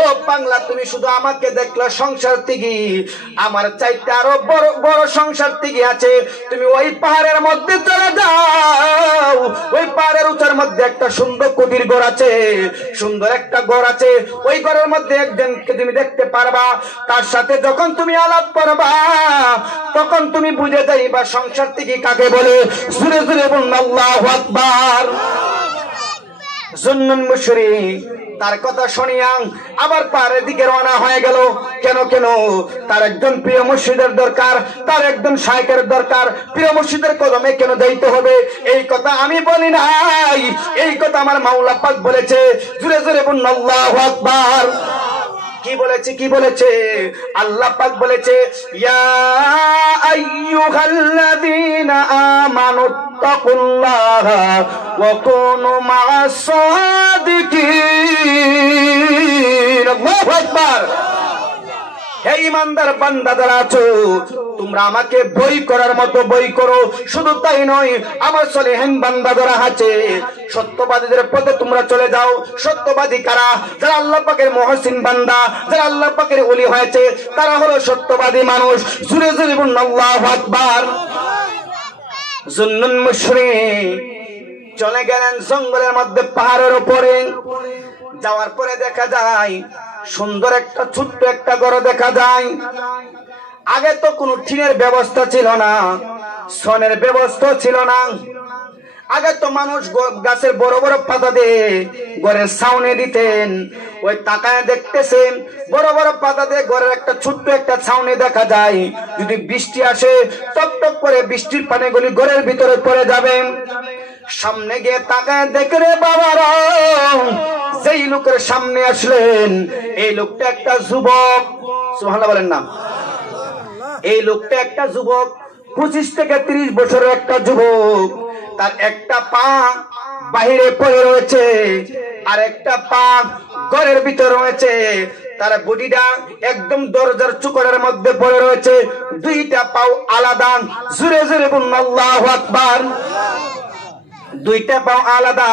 ও পাগলা তুমি শুধু আমাকে দেখলা সংসার থেকে, আমার চাইতে আরো বড় বড় সংসার থেকে আছে। তুমি ওই পাহাড়ের মধ্যে চলে যাও, ওই পাহাড়ের উঁচার মধ্যে একটা সুন্দর কুটির ঘর আছে, সুন্দর একটা ঘর আছে, ওই ঘরের মধ্যে একজনকে তুমি দেখতে পারবা। তার সাথে যখন তুমি আলাপ করবা, তখন তুমি বুঝে যাইবা সংসার থেকে কাকে বলে। জোরে জোরে বলুন আল্লাহু আকবার। জিন্নুন মিশরি তার কথা শুনিয়া আবার পাহাড়ের দিকে রওনা হয়ে গেল। কেন কেন? তার একজন প্রিয় মুর্শিদের দরকার, তার একজন শায়েখের দরকার। প্রিয় মুর্শিদের কদমে কেন যাইতে হবে? এই কথা আমি বলি নাই, এই কথা আমার মাওলা পাক বলেছে। জোরে জোরে বলুন আল্লাহু আকবার। কি বলেছে আল্লাহ পাক বলেছে ইয়া আইয়ুহাল্লাযীনা আমানুত্তাকুল্লাহা ওয়া কুনু মা'আস সাদিকিন। আল্লাহু আকবার। হে ঈমানদার বান্দা যারা আছো, তোমরা আমাকে বই করার মতো বই করো। শুধু তাই নয়, আমার সলিহিন বান্দা যারা আছে, সত্যবাদীদের পথে তোমরা চলে যাও। সত্যবাদী কারা? যারা আল্লাহ পাকের মুহসিন বান্দা, যারা আল্লাহ পাকের ওলি হয়েছে, তারা হলো সত্যবাদী মানুষ। জোরে জোরে বলুন আল্লাহু আকবার। জুন্নুন মুশরিক চলে গেলেন জঙ্গলের মধ্যে, পাহাড়ের উপরে। যাওয়ার পরে দেখা যায় সুন্দর একটা ছোট্ট একটা ঘর দেখা যায়। আগে তো কোনো টিনের ব্যবস্থা ছিল না, সনের ব্যবস্থা ছিল না। আগে তো মানুষ গাছের বড় বড় পাতা দিয়ে ঘরের ছাউনি দিতেন। ওই তাকায় দেখতেছেন বড় বড় পাতা দিয়ে ঘরের একটা ছোট্ট একটা ছাউনি দেখা যায়। যদি বৃষ্টি আসে, টপ টপ করে বৃষ্টির পানিগুলি ঘরের ভিতরে পড়ে যাবে। সামনে গিয়ে তাকায় দেখে রে বাবারা, যেই লোকের সামনে আসলেন এই লোকটা একটা যুবক। সুবহানাল্লাহ বলেন না। এই লোকটা একটা যুবক, 25 থেকে 30 বছরের একটা যুবক। তার একটা পা বাহিরে পড়ে রয়েছে, আর একটা পা ঘরের ভিতরে রয়েছে। তার বডিটা একদম দরজার চুকড়ের মধ্যে পড়ে রয়েছে। দুইটা পাও আলাদা। জোরে জোরে বলুন আল্লাহু আকবার। দুইটা পাও আলাদা।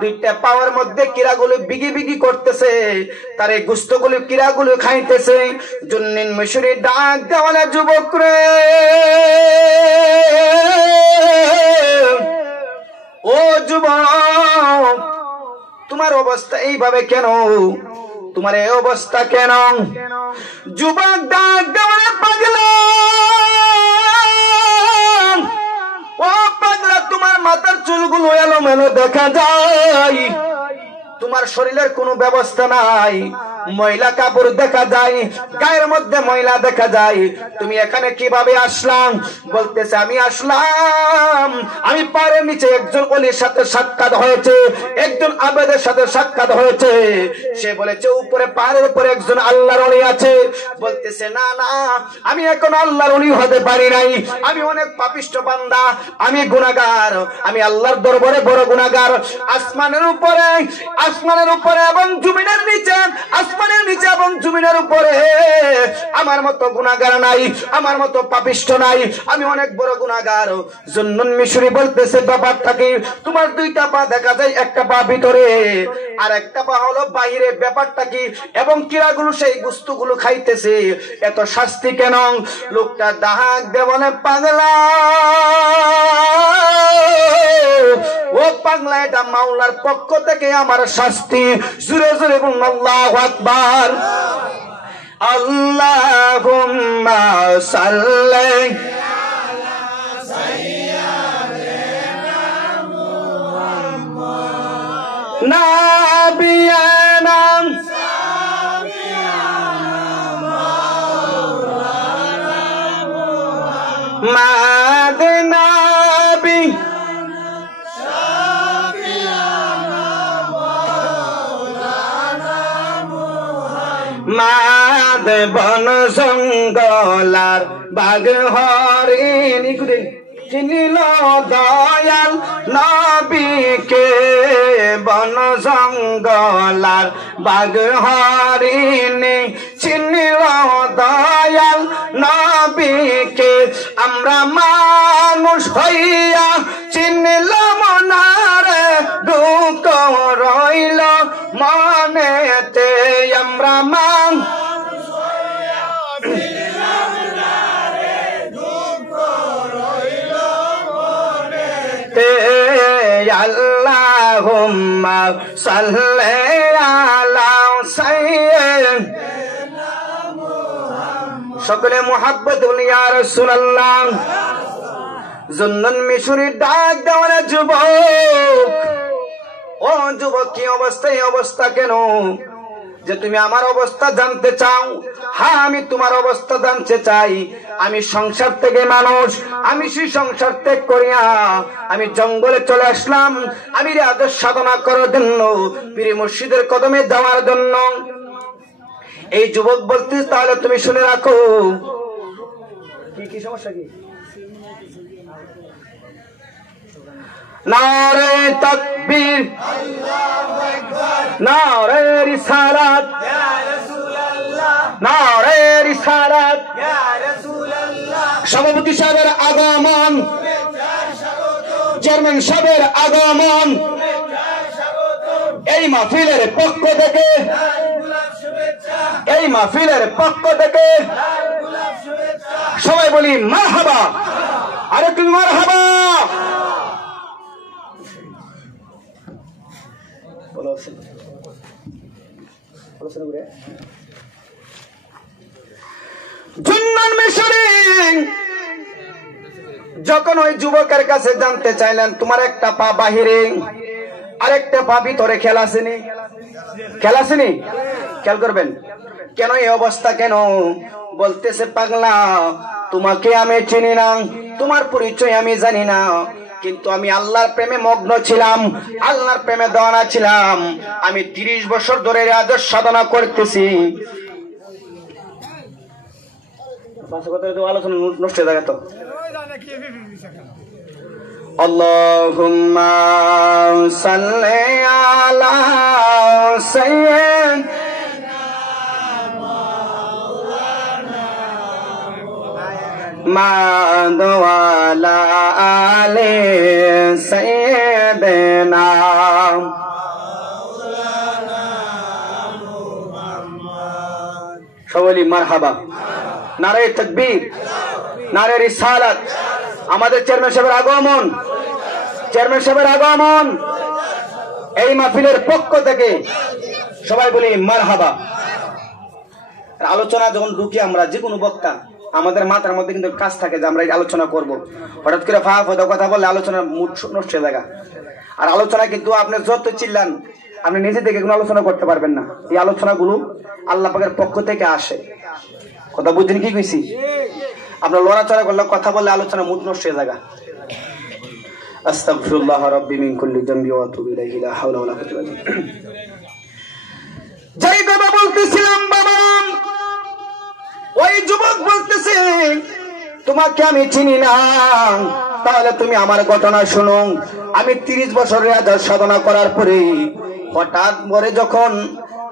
দুইটা পাওয়ার মধ্যে কিরাগুলো বিগি বিগি করতেছে। তার এই গোশতগুলো কিরাগুলো খাইতেছে। জুন্নুন মুশরিক ডাক দেওয়ালে, যুবক রে, ও যুবক, তোমার অবস্থা এইভাবে কেন? তোমার এই অবস্থা কেন? যুবক ডাক দেওয়ালে, পাগলা, ও পাগলা, তোমার মাথার চুলগুলো এলোমেলো দেখা যায়, তোমার শরীরের কোনো ব্যবস্থা নাই, ময়লা কাপড় দেখা যায়, গায়ের মধ্যে ময়লা দেখা যায়। তুমি এখানে কিভাবে আসলাম? বলতেছে আমি আসলাম, আমি পায়ের নিচে একজন ওলির সাথে সাক্ষাৎ হয়েছে, একজন আবেদের সাথে সাক্ষাৎ হয়েছে। সে বলেছে উপরে পাহাড়ের উপরে একজন আল্লাহর ওলি আছে। বলতেছে না না, আমি এখন আল্লাহর ওলি হতে পারি নাই, আমি অনেক পাপিষ্ঠ বান্দা, আমি গুনাহগার, আমি আল্লাহর দরবারে বড় গুনাহগার। আসমানের উপরে এবং জমিনের নিচে, আসমানের নিচে এবং জমিনের উপরে আমার মতো গুনাহগার নাই, আমার মতো পাপিষ্ঠ নাই, আমি অনেক বড় গুনাহগার। জুন্নুন মুশরিক বলতেছে ব্যাপারটা কি? তোমার দুইটা পা দেখা যায়, একটা পা ভিতরে আর একটা পা হলো বাইরে, ব্যাপারটা কি? এবং কিরাগুলো সেই গোশতগুলো খাইতেছে, এত শাস্তি কেন? লোকটা ডাক দেবনে, পাগলা, ও পাগলা, এটা মাওলার পক্ষ থেকে আমার শাস্তি। জোরে জোরে বলুন আল্লাহু আকবার। আল্লাহুম্মা সাল্লি আলা সাইয়্যিদিনা মুহাম্মদ নাবিয়ানা মাওলানা মাদ বন জঙ্গলার বাঘ হরিণ চিনিল দয়াল নবীকে। বন জঙ্গলার বাঘ হরিণ চিনিল দয়াল নবীকে। আমরা মানুষ হইয়া চিনলাম না রে, দুঃখ রইল মনেতে। আমরা মানুষ হইয়া চিনলাম না রে, দুঃখ রইল মনেতে। আল্লাহুম্মা সাল্লি আলা সাইয়্যিদিনা মুহাম্মদ। সকলে মুহাব্বত বলি ইয়া রাসূলুল্লাহ। জুন্নুন মুশরিক ডাক দেওয়ালে, যুবক, ও যুবক, কি অবস্থা? এই অবস্থা কেন? যে তুমি আমার অবস্থা জানতে চাও? হ্যাঁ, আমি তোমার অবস্থা জানতে চাই। আমি সংসার থেকে মানুষ, আমি সেই সংসার ত্যাগ করিয়া আমি জঙ্গলে চলে আসলাম, আমি রিয়াজত সাধনা করার জন্য, পীর মুর্শিদের কদমে যাওয়ার জন্য। এই যুবক বলতে তাহলে তুমি শুনে রাখো কি সমস্যা কি নারে তাকবীর আল্লাহু আকবার নারে রিসালাত ইয়া রাসূলুল্লাহ নারে রিসালাত ইয়া রাসূলুল্লাহ সভাপতি সাহেবের আগমন চেয়ারম্যান সাহেবের আগমন এই মাহফিলের পক্ষ থেকে এই মাহফিলের পক্ষ থেকে সবাই বলি মারহাবা আরে তুমি মারহাবা যখন ওই যুবকের কাছে জানতে চাইলেন তোমার একটা পা বাহিরে আরেকটা পা ভিতরে খেলা আসেনি খেয়াল করবেন কেন এই অবস্থা কেন বলতেছে পাগলা তোমাকে আমি চিনি না তোমার পরিচয় আমি জানি না কিন্তু আমি আল্লাহর প্রেমে মগ্ন ছিলাম আল্লাহর প্রেমে দেওয়ানা ছিলাম আমি 30 বছর ধরে রাজত সাধনা করতেছি আলোচনা নষ্ট হয়ে যায় তো আল্লাহুম্মা সাল্লি আলা সাইয়্যিদিনা মাওলানা ওয়ালা আলি সাইয়্যিদিনা মাওলানা মুহাম্মদ সবাই মারহাবা নারে তাকবীর নারে রিসালাত আমাদের চেয়ারম্যান সাহেবের আগমন এই মাহফিলের পক্ষ থেকে সবাই বলি মারহাবা আলোচনা যখন ঢুকি আমরা যে কোনো বক্তা আমাদের মাথার মধ্যে কিন্তু কাজ থাকে যে আমরা এই আলোচনা করব হঠাৎ করে ফাঁকা কথা বললে আলোচনার মুড নষ্ট হয়ে যায় আর আলোচনা কিন্তু আপনি যত চিল্লান আপনি নিজে থেকে কোনো আলোচনা করতে পারবেন না এই আলোচনাগুলো আল্লাহ পাকের পক্ষ থেকে আসে কথা বুঝছেন কি কইছি আপনার লড়াচড়া করলে কথা বললে আলোচনা মুড নষ্ট হয়ে যায় আস্তাগফিরুল্লাহ রাব্বি মিন কুল্লি যামবি ওয়া আতুবু ইলাইহি লা হাওলা ওয়ালা কুওয়াতা ইল্লা বিল্লাহ যাই কথা বলতেছিলাম বাবা ওই যুবক বলতেছে তোমাকে আমি চিনি না তাহলে তুমি আমার ঘটনা শুনো আমি 30 বছর রিয়াজত সাধনা করার পরে হঠাৎ পরে যখন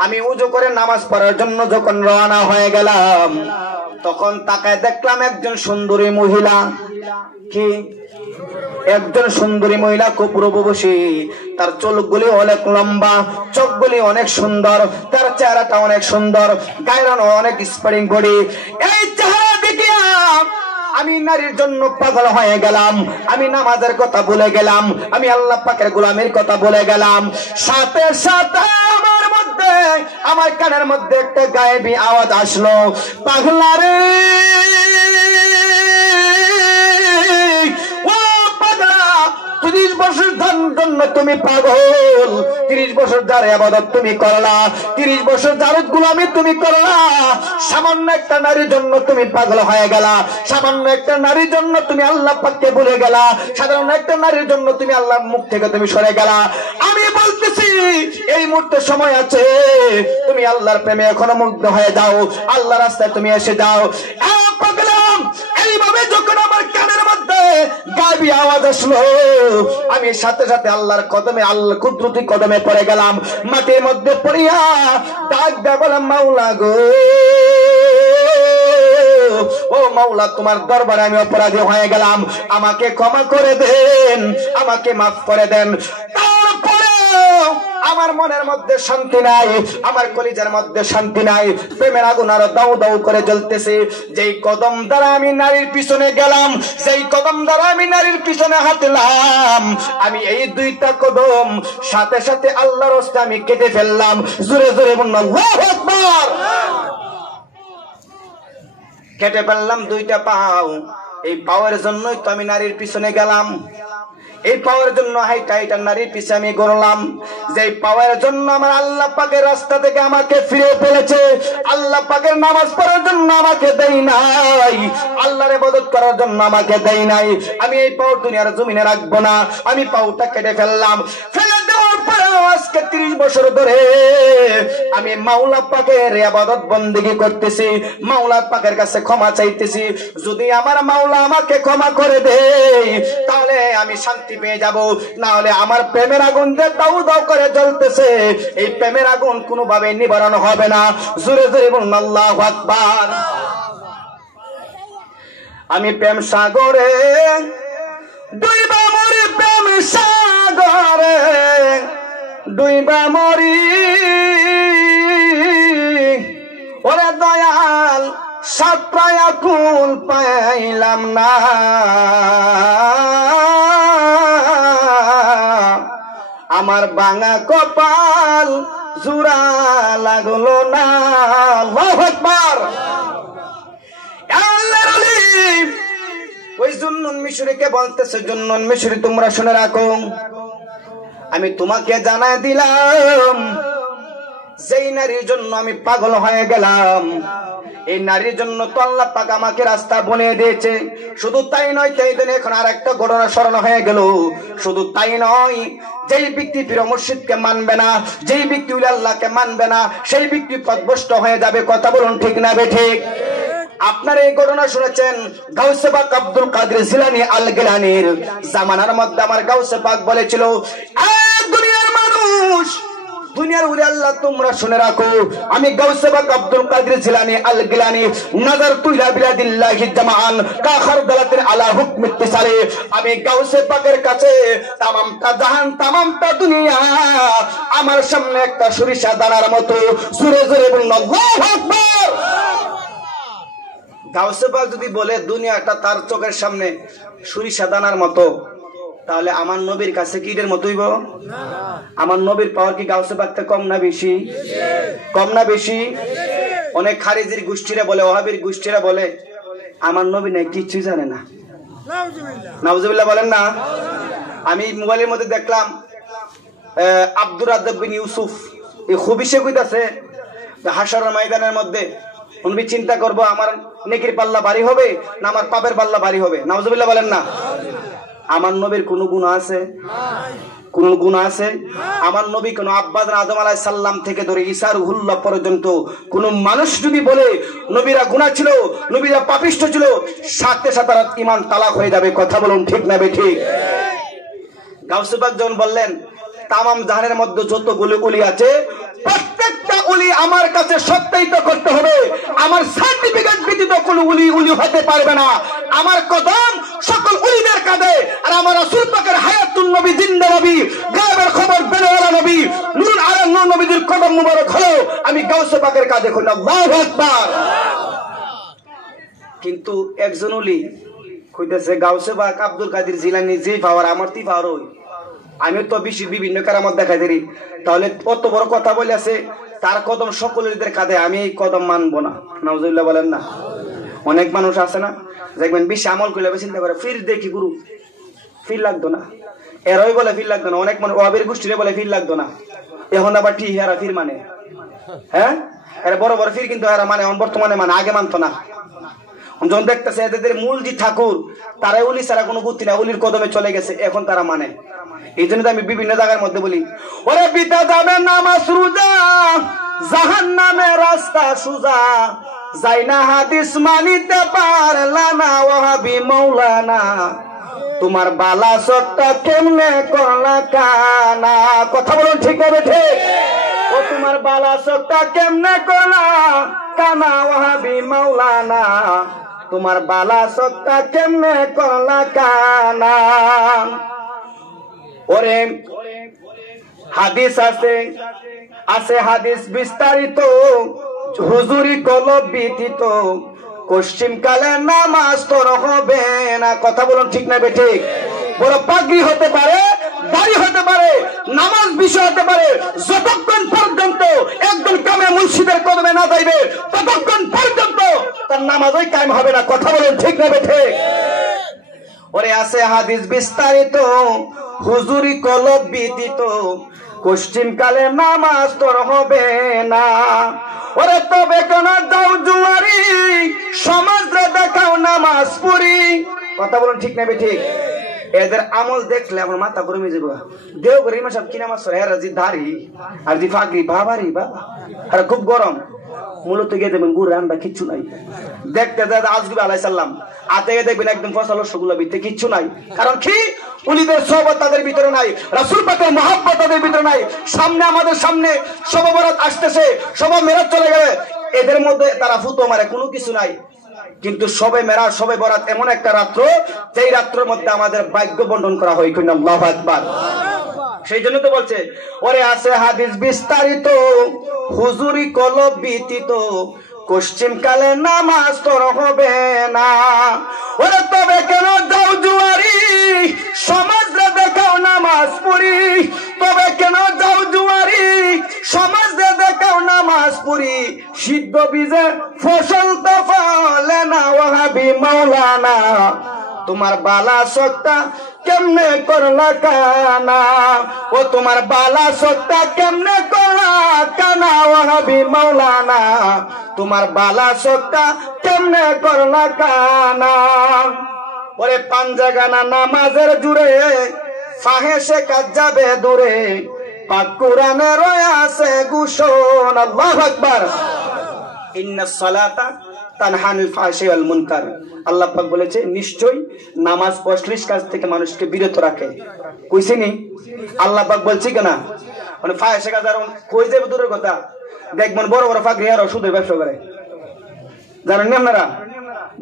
আমি ওযু করে নামাজ পড়ার জন্য যখন রওনা হয়ে গেলাম তখন তাকায় দেখলাম একজন সুন্দরী মহিলা কি একজন সুন্দরী মহিলা কুপুরবশী তার চুলগুলি অনেক লম্বা চোখগুলি অনেক সুন্দর তার চেহারাটা অনেক সুন্দর গায়ের অনেক স্পারিং বডি এই চেহারা দেখিয়া আমি নারীর জন্য পাগল হয়ে গেলাম আমি নামাজের কথা ভুলে গেলাম আমি আল্লাহ পাকের গোলামের কথা ভুলে গেলাম সাথে সাথে আমার কানের মধ্যে একটা গায়েবী আওয়াজ আসলো পাগলা রে ও পাগলা 30 বছর জন্য তুমি পাগল 30 বছর যার ইবাদত তুমি করলা 30 বছর যার গোলামি তুমি করলা সামান্য একটা নারীর জন্য তুমি পাগল হয়ে গেলা সামান্য একটা নারীর জন্য তুমি আল্লাহ পাককে ভুলে গেলা সাধারণ একটা নারীর জন্য তুমি আল্লাহর মুখ থেকে তুমি সরে গেলা আমি বলতেছি এই মুহূর্তে সময় আছে তুমি আল্লাহর প্রেমে এখনো মুগ্ধ হয়ে যাও আল্লাহর রাস্তায় তুমি এসে যাও পাগলা এইভাবে যখন আমার কানের মধ্যে গায়েবী আওয়াজ আসলো আমি সাথে সাথে আল্লাহর কদমে আল্লাহ কুদরতি কদমে পড়ে গেলাম মাটির মধ্যে পড়িয়া ডাক দেয়া বললাম মাওলা গো ও মাওলা তোমার দরবারে আমি অপরাধী হয়ে গেলাম আমাকে ক্ষমা করে দেন আমাকে মাফ করে দেন তারপরে আমার মনের মধ্যে শান্তি নাই আমার কলিজার মধ্যে শান্তি নাই প্রেমের আগুন আরো দাউ দাউ করে জ্বলতেছে যেই কদম দ্বারা আমি নারীর পিছনে গেলাম যেই কদম দ্বারা আমি নারীর পিছনে হাঁটলাম আমি এই দুইটা কদম সাথে সাথে আল্লাহর রাস্তা আমি কেটে ফেললাম জোরে জোরে বলুন আল্লাহু আকবার কেটে ফেললাম দুইটা পাও এই পাওয়ার জন্যই তো আমি নারীর পিছনে গেলাম এই পাওয়ার জন্য হাইটা হাইটা নারীর পিছে আমি গড়লাম যে পাওয়ার জন্য আমার আল্লাহ পাকের রাস্তা থেকে আমাকে ফিরে ফেলেছে আল্লাহ পাকের নামাজ পড়ার জন্য আমাকে দেই নাই আল্লাহর ইবাদত করার জন্য আমাকে দেই নাই আমি এই পাও দুনিয়ার জমিনে রাখবো না আমি পাওটা কেটে ফেললাম ফেলে দেওয়ার পরে আজকে 30 বছর ধরে আমি মাওলা পাকের ইবাদত বندگی করতেছি, মাওলা পাকের কাছে ক্ষমা চাইতেছি। যদি আমার মাওলা আমাকে ক্ষমা করে দেয় তাহলে আমি শান্তি পেয়ে যাব, না হলে আমার প্রেমের আগুন যে দাউ দাউ করে জ্বলতেছে, এই প্রেমের আগুন কোনোভাবে নিবারণ হবে না। জোরে জোরে বলুন আল্লাহু আকবার। আমি প্রেম সাগরে ডুইবা মরি, প্রেম সাগরে ডুইবা মরি, ওরে দয়াল সাতটায়া কুল পাইলাম না, আমার বাঙা কপাল জোড়া লাগলো না। আল্লাহু আকবার। ওই জুন্নুন মিশরীকে বলতেছে, জুন্নুন মিশরী তোমরা শুনে রাখো, আমি তোমাকে জানাই দিলাম যেই নারীর জন্য আমি পাগল হয়ে গেলাম, এই নারীর জন্য তো আল্লাহ পাক আমাকে রাস্তা বানিয়ে দিয়েছে। শুধু তাই নয়, তাই দিন এখন আর একটা ঘটনা স্মরণ হয়ে গেল। শুধু তাই নয়, যেই ব্যক্তি পীর মুর্শিদকে মানবে না, যেই ব্যক্তি উলি আল্লাহকে মানবে না, সেই ব্যক্তি পথভ্রষ্ট হয়ে যাবে। কথা বলুন ঠিক না বেঠিক? আপনারা এই ঘটনা শুনেছেন, গাউসে পাক আব্দুল কাদের জিলানী আল গিলানীর জামানার মধ্যে আমার গাউসে পাক বলেছিল, দুনিয়ার মানুষ, দুনিয়ার উলি আল্লাহ তোমরা শুনে রাখো, আমি গাউসে পাক আব্দুল কাদের জিলানী আল গিলানী নাযারতু ইলা বিলাদিল্লাহি জামাআন কা খারদালাতিন আলা হুকমি ইত্তিসালি, আমি গাউসে পাকের কাছে তামামটা জাহান, তামামটা দুনিয়া আমার সামনে একটা সরিষা দানার মতো। জোরে জোরে বলুন আল্লাহু আকবার। গাউসে পাক যদি বলে দুনিয়াটা তার চোখের সামনে সরিষা দানার মতো, তাহলে আমার নবীর কাছে কি এর মতই? আমার নবীর পাওয়ার কি গাউসে পাক থেকে কম না বেশি? কম না বেশি? অনেক খারিজির গোষ্ঠীরা বলে, ওহাবির গোষ্ঠীরা বলে আমার নবী নাই কিচ্ছু জানে না। নাউজুবিল্লাহ বলেন না? আমি মোবাইলের মধ্যে দেখলাম আব্দুর রাজ্জাক বিন ইউসুফ এই খুবই সে কইতাছে হাশরের ময়দানের মধ্যে উনি চিন্তা করব আমার নেকির পাল্লা ভারী হবে না আমার পাপের পাল্লা ভারী হবে। নাউজুবিল্লাহ বলেন না? আমার নবীর কোন গুনাহ আছে? কোন গুনাহ আছে? আমার নবী কোন আব্বাস আদম আলাইহিস সালাম থেকে ধরে ঈসা রুহুল্লাহ পর্যন্ত কোন মানুষ যদি বলে নবীরা গুনাহ ছিল, নবীরা পাপিষ্ঠ ছিল, সাথে সাথে ঈমান তালাক হয়ে যাবে। কথা বলুন ঠিক না বেঠিক? গাউসে পাক যখন বললেন তামাম জাহানের মধ্যে যতগুলো ওলি আছে প্রত্যেকটা ওলি আমার কাছে সত্যায়িত করতে হবে, আমার সার্টিফিকেট ব্যতীত কোন ওলি হতে পারবে না। আমার কদম সকল ওলিদের কাঁধে, আর আমার রাসূল পাকের হায়াতুন নবী, জিন্দা নবী, গায়েবের খবর বেরোয়ালা নবী, নূর আলা নূর নবীদের কদম মুবারক হলো আমি গাউসে পাকের কাঁধে। আল্লাহু আকবার। কিন্তু একজন ওলি কইতেছে গাউসে পাক আব্দুল কাদের জিলানী যে পাওয়ার আমার তি পাওয়ার হই, আমি তো বেশি বিভিন্ন কারামত দেখাই দেরি, তাহলে কত বড় কথা বলে আছে, তার কদম সকলের কাঁধে, আমি এই কদম মানবো না। নাউজুবিল্লাহ বলেন না? অনেক মানুষ আছে না, দেখবেন বেশি আমল করলে চিন্তা করে ফির দেখি গুরু ফির লাগতো না, এরাই বলে ফির লাগতো না, অনেক মানুষ ওয়াহাবির গোষ্ঠীরে বলে ফির লাগতো না, এখন আবার ঠিক এরা ফির মানে, হ্যাঁ এরা বড় বড় ফির কিন্তু এরা মানে বর্তমানে মানে, আগে মানতো না। যখন দেখতেছে এদের মূল যে ঠাকুর তারা উলি ছাড়া কোনো গতি না, উলির কদমে চলে গেছে, এখন তারা মানে। এই জন্য আমি বিভিন্ন জায়গার মধ্যে বলি, ওরে পিতা যাবে নামাজ রোজা, জাহান্নামে রাস্তা সুজা, যাই না হাদিস মানিতে পারলা না ওয়াহাবি মাওলানা, তোমার বালা সত্তা কেমনে করলা কানা। কথা বলুন ঠিক হবে ঠিক? ও তোমার বালা সত্তা কেমনে করলা কানা ওয়াহাবি মাওলানা, তোমার বালা সত্তা কেমনে করলা কানা। ওরে হাদিস আছে, আছে হাদিস বিস্তারিত, হুজুরি কলব ব্যতীত পশ্চিম কালে নামাজ তোর হবে না। কথা বলুন ঠিক না বেঠিক? বড় পাগড়ি হতে পারে, দাড়ি হতে পারে, নামাজ বিষয় হতে পারে, যতক্ষণ পর্যন্ত একজন কামে মুর্শিদের কদমে না যাইবে ততক্ষণ পর্যন্ত তার নামাজই কায়েম হবে না। কথা বলুন ঠিক না বেঠিক? ওরে আছে হাদিস বিস্তারিত, হুজুরি কলব ব্যতীত পশ্চিম কালে নামাজ তোর হবে না। ওরে তবে কোন দাও জুয়ারি সমাজরে দেখাও নামাজ পড়ি। কথা বলুন ঠিক না বেঠিক? এদের আমল দেখলে আমার মাথা গরমে যাবো। দেও করে ইমাম সাহেব কি নামাজ পড়ে, এরা যে দাড়ি আর যে ফাঁকরি বাবারি বাবা, আর খুব গরম। মূলত গিয়ে দেখবেন গুড় রান্না কিচ্ছু নাই। দেখতে আজগুবি আলাইহিস সালাম আতে গিয়ে দেখবেন একদম ফসল সেগুলো ভিতরে কিচ্ছু নাই। কারণ কি উলিদের সোহবত তাদের ভিতরে নাই, রাসূল পাকের মহব্বত তাদের ভিতরে নাই। সামনে আমাদের সামনে শবে বরাত আসতেছে, শবে মেরাজ চলে গেলে এদের মধ্যে তারা ফুতো মারে, কোনো কিছু নাই। কিন্তু শবে মেরাজ শবে বরাত এমন একটা রাত্র, যেই রাত্রের মধ্যে আমাদের ভাগ্য বন্টন করা হয়। আল্লাহু আকবার। সেই জন্য তো বলছে ওরে আছে হাদিস বিস্তারিত, হুজুরি কলব ব্যতীত পশ্চিম কালে নামাজ তোর হবে না। ওরে তবে কেন দাও জুয়ারি, সমাজে দেখাও নামাজ পড়ি। তবে কেন দাও জুয়ারি, সমাজে দেখাও নামাজ পড়ি। সিদ্ধ বীজে ফসল তো ফলে না, ওয়াহাবি মাওলানা তোমার বালা সত্তা কেমনে করলা কানা। ও তোমার বালা সত্তা কেমনে করলা কানা, ওয়াহাবি মাওলানা তোমার বালা সত্তা কেমনে করলা কানা। ওরে পাঞ্জাগানা নামাজের জুড়ে ফাহেসে কাজ যাবে দূরে, পাক কোরআনে রয়েছে ঘোষণা। আল্লাহু আকবার। ইন্নাস সালাতা তানহা আনিল ফাহশাই ওয়াল মুনকার। আল্লাহ পাক বলেছে নিশ্চয়ই নামাজ অশ্লীল কাজ থেকে মানুষকে বিরত রাখে। কইছিনি আল্লাহ পাক বলছি কেনা, মানে ফাহশা কাজ আর কই যাবে দূরের কথা। দেখবেন বড় বড় ফাকরি আর সুদের ব্যবসা করে, জানেন না আপনারা?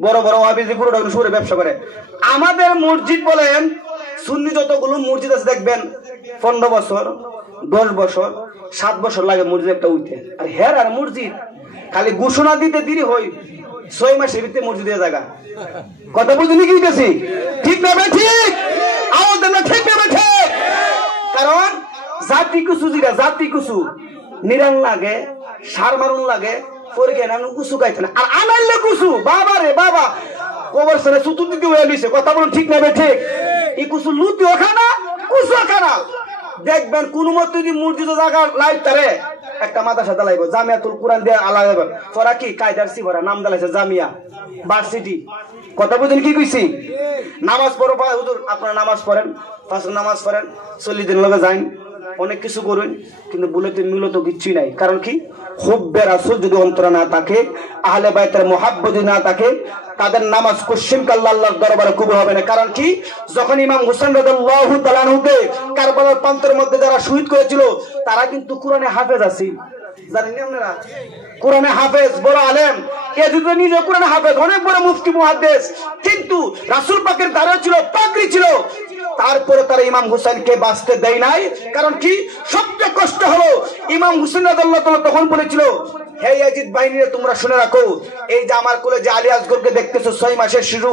বড় বড় ওয়াহাবি পুরোটা সুদের ব্যবসা করে। আমাদের মসজিদ বলেন, সুন্নি যতগুলো মসজিদ আছে দেখবেন 15 বছর 10 বছর 7 বছর লাগে মসজিদ একটা উঠতে। আর হের আর মসজিদ খালি ঘোষণা দিতে দেরি হয়, 6 মাসের ভিতরে মসজিদের জায়গা। কথা বুঝলি কি গেছি? ঠিক না ভাই? ঠিক আওয়াজ দেন না, ঠিক না ভাই? ঠিক। কারণ জাতি কুসু জিরা জাতি কুসু নিরাং লাগে, সার মারুন লাগে, পরে কেন কুসু গাইতে না। আর আনাইলে কুসু বাবা রে বাবা, গোবর সরে চতুর্দিকে হয়ে লইছে। কথা বলুন ঠিক না ভাই? ঠিক। এই কুসু লুতিও খানা কুসু খানা। দেখবেন কোন মত যদি মসজিদ জায়গা লাইট তারে একটা মাদ্রাসা দালাইব, জামিয়াতুল কুরআন দিয়ে আলাদা পড়া কি কায়দার সিভরা নাম দালাইছে জামিয়া ভার্সিটি। কথা বুঝেন কি কইছি? নামাজ পড়ো হুজুর, আপনারা নামাজ পড়েন, 5 নামাজ পড়েন, 40 দিন লগে যান, অনেক কিছু করুন, কিন্তু বলেতে মূলত কিচ্ছুই নাই। কারণ কি হুব্বে রাসূল যদি অন্তরে না থাকে, আহলে বাইতের মুহাব্বত না থাকে, তাদের নামাজ কোশ্চিন কাল্লা আল্লাহর দরবারে কবুল হবে না। কারণ কি যখন ইমাম হোসেন রাদিয়াল্লাহু তাআলা আনহুকে কারবালার প্রান্তের মধ্যে যারা শহীদ করেছিল, তারা কিন্তু কোরআনে হাফেজ আছে, জানেন না আপনারা? কোরআনে হাফেজ, বড় আলেম। এ যদি নিজে কোরআনে হাফেজ, অনেক বড় মুফতি মুহাদ্দিস, কিন্তু রাসূল পাকের দাঁড়া ছিল, পাগড়ি ছিল, তারপরে তারা ইমাম হুসাইনকে বাঁচতে দেয় নাই। কারণ কি সবচেয়ে কষ্ট হলো ইমাম হুসাইন রাদিয়াল্লাহু তাআলা তখন বলেছিল, হে ইয়াজিদ বাহিনীরে তোমরা শুনে রাখো, এই যে আমার কোলে যে আলী আসগরকে দেখতেছো 6 মাসের শিশু,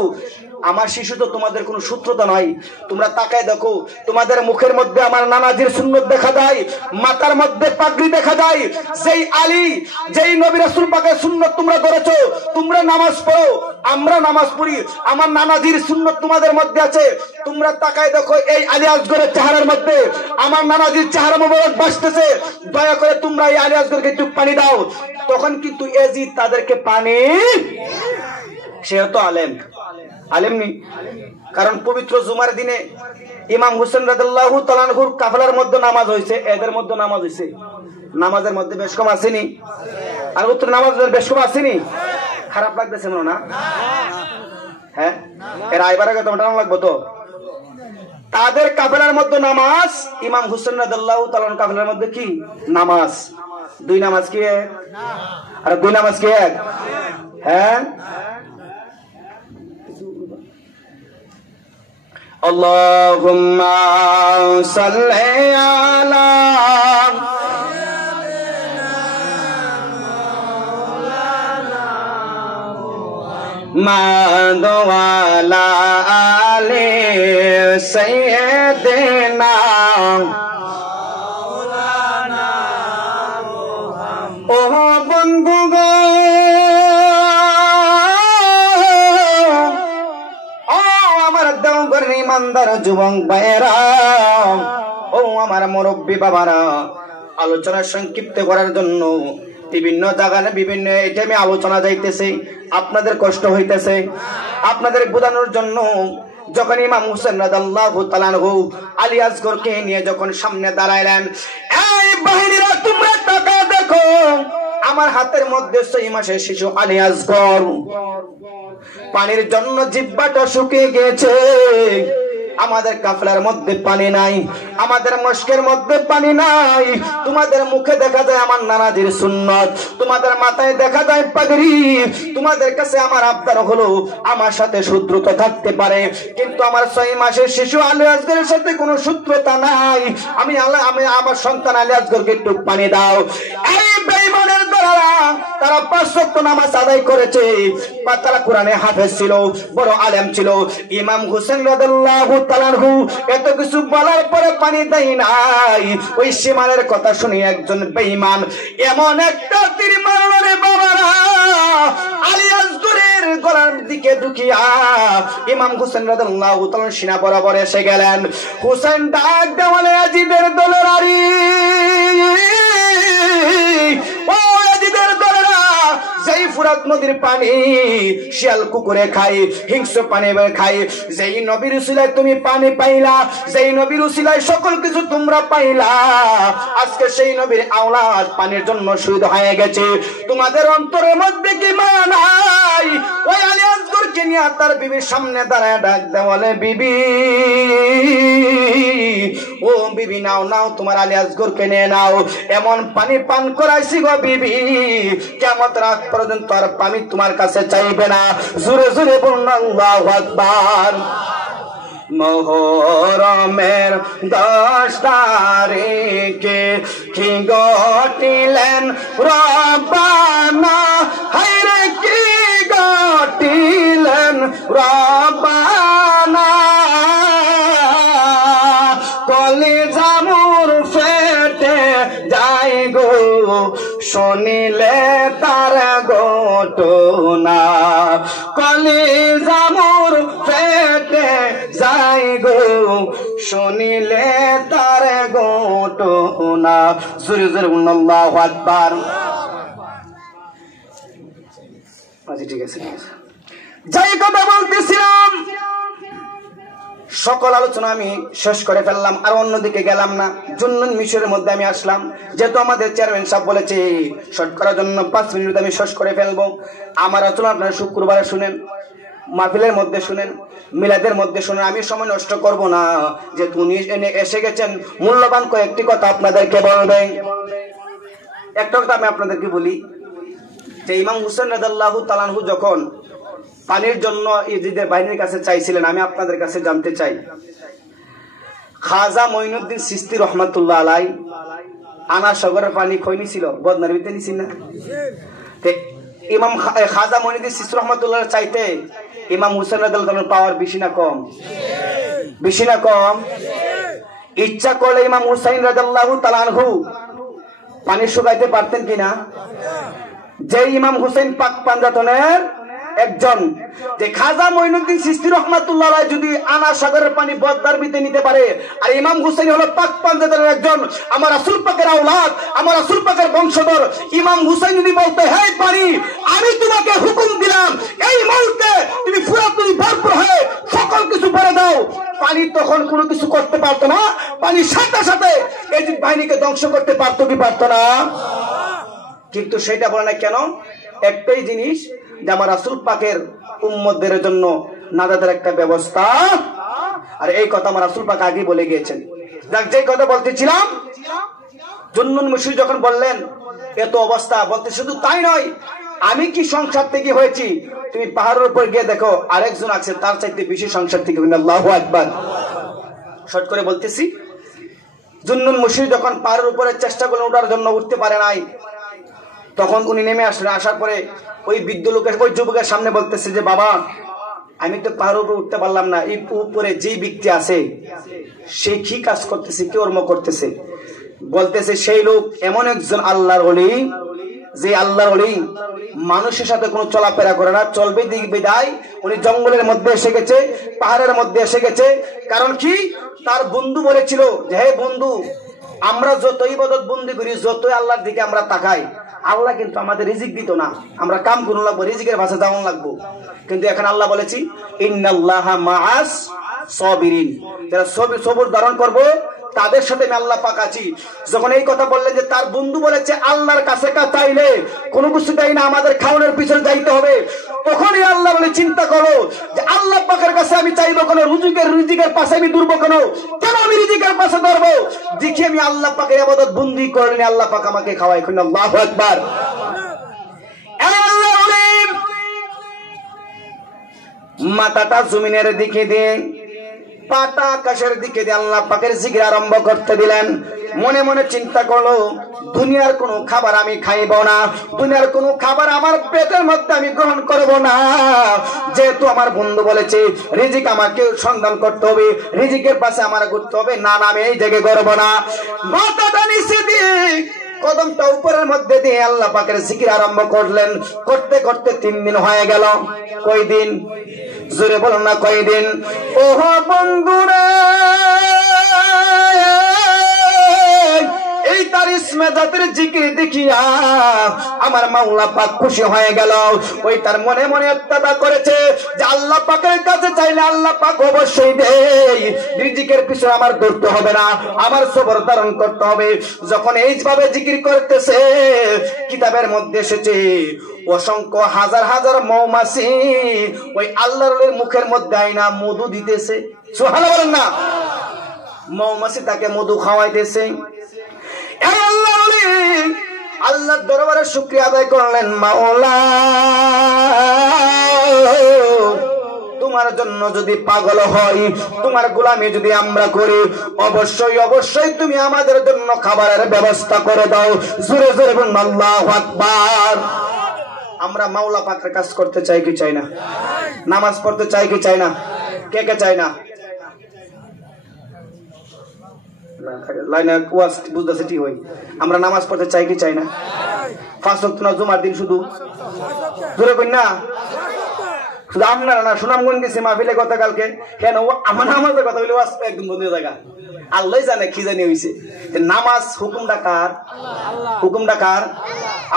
আমার শিশু তো তোমাদের কোনো সূত্রতা নয়। তোমরা তাকায় দেখো, তোমাদের মুখের মধ্যে আমার নানাজির সুন্নত দেখা যায়, মাথার মধ্যে পাগড়ি দেখা যায়। যেই আলী, যেই নবী রাসূল পাকের সুন্নত তোমরা ধরেছো, তোমরা নামাজ পড়ো, আমরা নামাজ পড়ি, আমার নানাজির সুন্নত তোমাদের মধ্যে আছে। তোমরা তাকায় দেখো এই আলী আসগরের চেহারার মধ্যে আমার নানাজির চেহারা মোবারক ভাসতেছে। দয়া করে তোমরা এই আলী আসগরকে একটু পানি দাও। তখন কিন্তু ইয়াজিদ তাদেরকে পানি, সে তো আলেম, আলেম নি। কারণ পবিত্র জুমার দিনে ইমাম হোসেন রাদিয়াল্লাহু তাআলা আনহুর কাফেলার মধ্যে নামাজ হয়েছে, এদের মধ্যে নামাজ হয়েছে। নামাজের মধ্যে বেশ কম আসেনি? আর উত্তর নামাজের বেশ কম আসেনি? খারাপ লাগতেছে মনে না? হ্যাঁ, এর আইবার আগে তোমার টানা লাগবো তো। তাদের কাফেলার মধ্যে নামাজ, ইমাম হোসেন রাদিয়াল্লাহু তাআলা আনহুর কাফেলার মধ্যে কি নামাজ? 2 নামাজ কি এক? আর 2 নামাজ কি এক? হ্যাঁ। আল্লাহুম্মা সাল্লি আলা মুহাম্মাদ ওয়া আলা আলি সাইয়্যিদিনা মাওলানা মুহাম্মদ। ও বন্ধুগণ, ইমানদার যুবক ভাইয়েরা, ও আমার মুরব্বী বাবারা, আলোচনা সংক্ষিপ্ত করার জন্য বিভিন্ন জায়গায় বিভিন্ন আইটেমে আলোচনা যাইতেছে। আপনাদের কষ্ট হইতেছে, আপনাদের বোঝানোর জন্য যখন ইমাম হুসেন রাদিয়াল্লাহু তাআলা আনহু আলী আসগরকে নিয়ে যখন সামনে দাঁড়াইলেন, এই বাহিনীরা তোমরা তাকায় দেখো, আমার হাতের মধ্যে 6 মাসের শিশু আলী আসগর, পানির জন্য জিহ্বাটা শুকিয়ে গেছে। আমাদের কাফলার মধ্যে পানি নাই, আমাদের মস্কের মধ্যে পানি নাই। তোমাদের মুখে দেখা যায় আমার নানাজির সুন্নত, তোমাদের মাথায় দেখা যায় পাগড়ি। তোমাদের কাছে আমার আবদার হলো আমার সাথে শত্রুতা থাকতে পারে, কিন্তু আমার 6 মাসের শিশু আলী আসগরের সাথে কোনো শত্রুতা নাই। আমি আমার সন্তান আলী আসগরকে একটু পানি দাও। এই বেঈমানের দলেরা তারা 5 ওয়াক্ত নামাজ আদায় করেছে, বা তারা কোরআনে হাফেজ ছিল, বড় আলেম ছিল। ইমাম হুসেন রাদিয়াল্লাহু তাআলা আনহু এত কিছু বলার পরে পানি দেয় নাই। ওই সীমানের কথা শুনে একজন বেঈমান এমন একটা তীর মারল রে বাবারা, আলী আসগরের গলার দিকে ঢুকিয়া ইমাম হুসেন রাদিয়াল্লাহু তাআলা সিনা বরাবর এসে গেলেন। হুসেন ডাক দেওয়ালে আজিদের দলের আরি, ও আজিদের দলেরা, যেই ফুরাত নদীর পানি শিয়াল কুকুরে খায়, হিংস্র পানি খায়, যেই নবীর উসিলায় তুমি পানি পাইলা, যেই নবীর উসিলায় সকল কিছু তোমরা পাইলা, আজকে সেই নবীর আওলাদ পানির জন্য শহীদ হয়ে গেছে। তোমাদের অন্তরের মধ্যে কি মায়া নাই? ওই আলী আসগরকে নিয়ে তার বিবির সামনে দাঁড়ায় ডাক দেওয়ালে, বিবি ও বিবি, নাও নাও তোমার আলী আসগরকে নিয়ে নাও, এমন পানি পান করাইছি গো বিবি, কিয়ামত রাত পর্যন্ত আর পানি তোমার কাছে চাইবে না। জোরে জোরে বলুন আল্লাহু আকবার। মোহরমের 10 তারিখে কি গটিলেন রব্বানা, হায়রে কি গটিলেন রব্বানা, কলিজা মোর ফেটে যাই গো শুনিলে তার ঘটনা, কলিজা মোর ফেটে যাই গো শুনিলে তার ঘটনা। জোরে জোরে আল্লাহু আকবার। আচ্ছা ঠিক আছে, যাই কথা বলতেছিলাম, সকল আলোচনা আমি শেষ করে ফেললাম, আর অন্যদিকে গেলাম না। জুন্নুন মিশরের মধ্যে আমি আসলাম, যেহেতু আমাদের চেয়ারম্যান সাহেব বলেছে শর্ট করার জন্য 5 মিনিট আমি শেষ করে ফেলবো। আমার আলোচনা আপনারা শুক্রবারে শুনেন, মাহফিলের মধ্যে শুনেন, মিলাদের মধ্যে শুনেন। আমি সময় নষ্ট করব না, যেহেতু উনি এসে গেছেন, মূল্যবান কয়েকটি কথা আপনাদেরকে বলবেন। একটা কথা আমি আপনাদেরকে বলি যে ইমাম হুসেন রাদিয়াল্লাহু তাআলা আনহু যখন পানির জন্য ইজিদের বাহিনীর কাছে চাইছিলেন, আমি আপনাদের কাছে জানতে চাই, খাজা মঈনুদ্দিন চিশতি রহমাতুল্লাহ আলাই আনা সাগরের পানি খৈনি ছিল, বদনার ভিতরে নিছিল না? ইমাম খাজা মঈনুদ্দিন চিশতি রহমাতুল্লাহ চাইতে ইমাম হুসেন রাদিয়াল্লাহু তাআলার পাওয়ার বেশি না কম? বেশি না কম? ইচ্ছা করলে ইমাম হুসাইন রাদিয়াল্লাহু তাআলা আনহু পানি শুকাইতে পারতেন কিনা? যে ইমাম হুসেন পাক পাঞ্জাতনের একজন, যে খাজা মঈনুদ্দিন চিশতি রহমাতুল্লাহ আলাইহি যদি আনা সাগরের পানি বদদার ভিতরে নিতে পারে, আর ইমাম হুসাইন হলো পাক পাঞ্জাতনের একজন, আমার রাসূল পাকের আওলাদ, আমার রাসূল পাকের বংশধর, ইমাম হুসাইন যদি বলতে, হে পানি, আমি তোমাকে হুকুম দিলাম এই মুহূর্তে তুমি ফুরাত নদী ভরপুর হয়ে সকল কিছু ভরে দাও, পানি তখন কোনো কিছু করতে পারতো না। পানির সাথে সাথে এই বাহিনীকে ধ্বংস করতে পারতো কি পারতো না? কিন্তু সেটা বলে না কেন? একটাই জিনিস, যে আমার রাসূল পাকের উম্মতদের জন্য নাজাতের একটা ব্যবস্থা, আর এই কথা আমার রাসূল পাক আগে বলে গিয়েছেন। দেখ, যে কথা বলতেছিলাম, জুন্নুন মুশরিক যখন বললেন এত অবস্থা, বলতে শুধু তাই নয়, আমি কি সংসার থেকে হয়েছি, তুমি পাহাড়ের উপর গিয়ে দেখো আরেকজন আছে তার চাইতে বেশি সংসার থেকে। আল্লাহু আকবার। শর্ট করে বলতেছি, জুন্নুন মুশরিক যখন পাহাড়ের উপরে চেষ্টা করলেন ওঠার জন্য, উঠতে পারে নাই, তখন উনি নেমে আসলেন। আসার পরে ওই বৃদ্ধ লোকের, ওই যুবকের সামনে বলতেছে যে বাবা, আমি তো পাহাড়ের উপরে উঠতে পারলাম না, এই উপরে যে ব্যক্তি আছে সে কি কাজ করতেছে, কি কর্ম করতেছে? বলতেছে সেই লোক এমন একজন আল্লাহর ওলি, যে আল্লাহর ওলি মানুষের সাথে কোনো চলাফেরা করে না, চলবে দিক বিদায় উনি জঙ্গলের মধ্যে এসে গেছে, পাহাড়ের মধ্যে এসে গেছে। কারণ কি? তার বন্ধু বলেছিল যে হে বন্ধু, আমরা যতই ইবাদত বন্দি করি, যতই আল্লাহর দিকে আমরা তাকাই, আল্লাহ কিন্তু আমাদের রিজিক দিত না, আমরা কাম করুন লাগবো, রিজিকের ভাষা যাওয়ান লাগবো। কিন্তু এখন আল্লাহ বলেছি ইন্নাল্লাহা মাআস সাবিরিন, যারা সবর ধারণ করবো তাদের সাথে আমি আল্লাহ পাক আছি। যখন এই কথা বললেন যে তার বন্ধু বলেছে আল্লাহর কাছে চাইলে কোনো কিছু দেয় না, আমাদের খাওয়ানোর পিছনে যাইতে হবে, তখনই আল্লাহ বলে চিন্তা করো যে আল্লাহ পাকের কাছে আমি চাইবো কেন, রিজিকের পাশে আমি দৌড়বো কেন আমি রিজিকের পাশে ধরবো? দেখি আমি আল্লাহ পাকের ইবাদত বন্দি করলেন, আল্লাহ পাক আমাকে খাওয়াই। আল্লাহু আকবার। মাথাটা জমিনের দিকে দিয়ে পাটা আকাশের দিকে দিয়ে আল্লাহ পাকের জিকির আরম্ভ করতে দিলেন। মনে মনে চিন্তা করলো দুনিয়ার কোনো খাবার আমি খাইব না, দুনিয়ার কোনো খাবার আমার পেটের মধ্যে আমি গ্রহণ করব না। যেহেতু আমার বন্ধু বলেছে রিজিক আমাকে সন্ধান করতে হবে, রিজিকের পাশে আমার ঘুরতে হবে, না আমি এই জায়গায় করবো না। মাথাটা নিচে দিয়ে কদমটা উপরের মধ্যে দিয়ে আল্লাহ পাকের জিকির আরম্ভ করলেন। করতে করতে 3 দিন হয়ে গেল। কয় দিন? জোরে বলুন না কয় দিন? ওহ বন্ধুরা, এই তার ইসমে জাতের জিকির দেখিয়া আমার মাওলা পাক খুশি হয়ে গেল। ওই তার মনে মনে ইত্তেদা করেছে যে আল্লাহ পাকের কাছে চাইলে আল্লাহ পাক অবশ্যই দেয়, রিজিকের পিছনে আমার দৌড়তে হবে না, আমার সবর ধারণ করতে হবে। যখন এইভাবে জিকির করতেছে, কিতাবের মধ্যে এসেছে অসংখ্য হাজার হাজার মৌমাছি ওই আল্লাহর মুখের মধ্যে আইনা মধু দিতেছে। সুবহানাল্লাহ বলেন না? মৌমাছি তাকে মধু খাওয়াইতেছে। আল্লাহর দরবারে শুকরিয়া আদায় করলেন, মাওলা তোমার জন্য যদি পাগল হই, তোমার গোলামি যদি আমরা করি, অবশ্যই অবশ্যই তুমি আমাদের জন্য খাবারের ব্যবস্থা করে দাও। জোরে জোরে বলুন আল্লাহু আকবার। আমরা মাওলা পাকের কাজ করতে চাই কি চাই না? নামাজ পড়তে চাই কি চাই না? কে কে চাই না? আমরা নামাজ পড়তে চাই কি চাই না? 5 ওয়াক্ত না, জুমার দিন শুধু জোরে কই না? শুধু আপনারা না, সুনামগঞ্জ গেছি মাহফিলে গতকালকে, কেন আমার নামাজের কথা বলে একদম বন্ধ জায়গা। আল্লাহ জানে কি জানি হইছে। নামাজ হুকুমটা কার? হুকুমটা কার?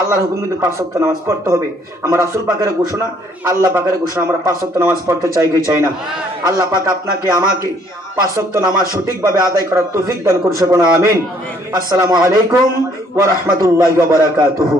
আল্লাহর হুকুম। কিন্তু 5 ওয়াক্ত নামাজ পড়তে হবে। আমার রাসূল পাকের ঘোষণা, আল্লাহ পাকের ঘোষণা, আমরা 5 ওয়াক্ত নামাজ পড়তে চাই কি চাই না? আল্লাহ পাক আপনাকে আমাকে 5 ওয়াক্ত নামাজ সঠিকভাবে আদায় করার তৌফিক দান করুন। আমিন। আসসালামু আলাইকুম ওয়া রাহমাতুল্লাহি ওয়া বারাকাতুহু।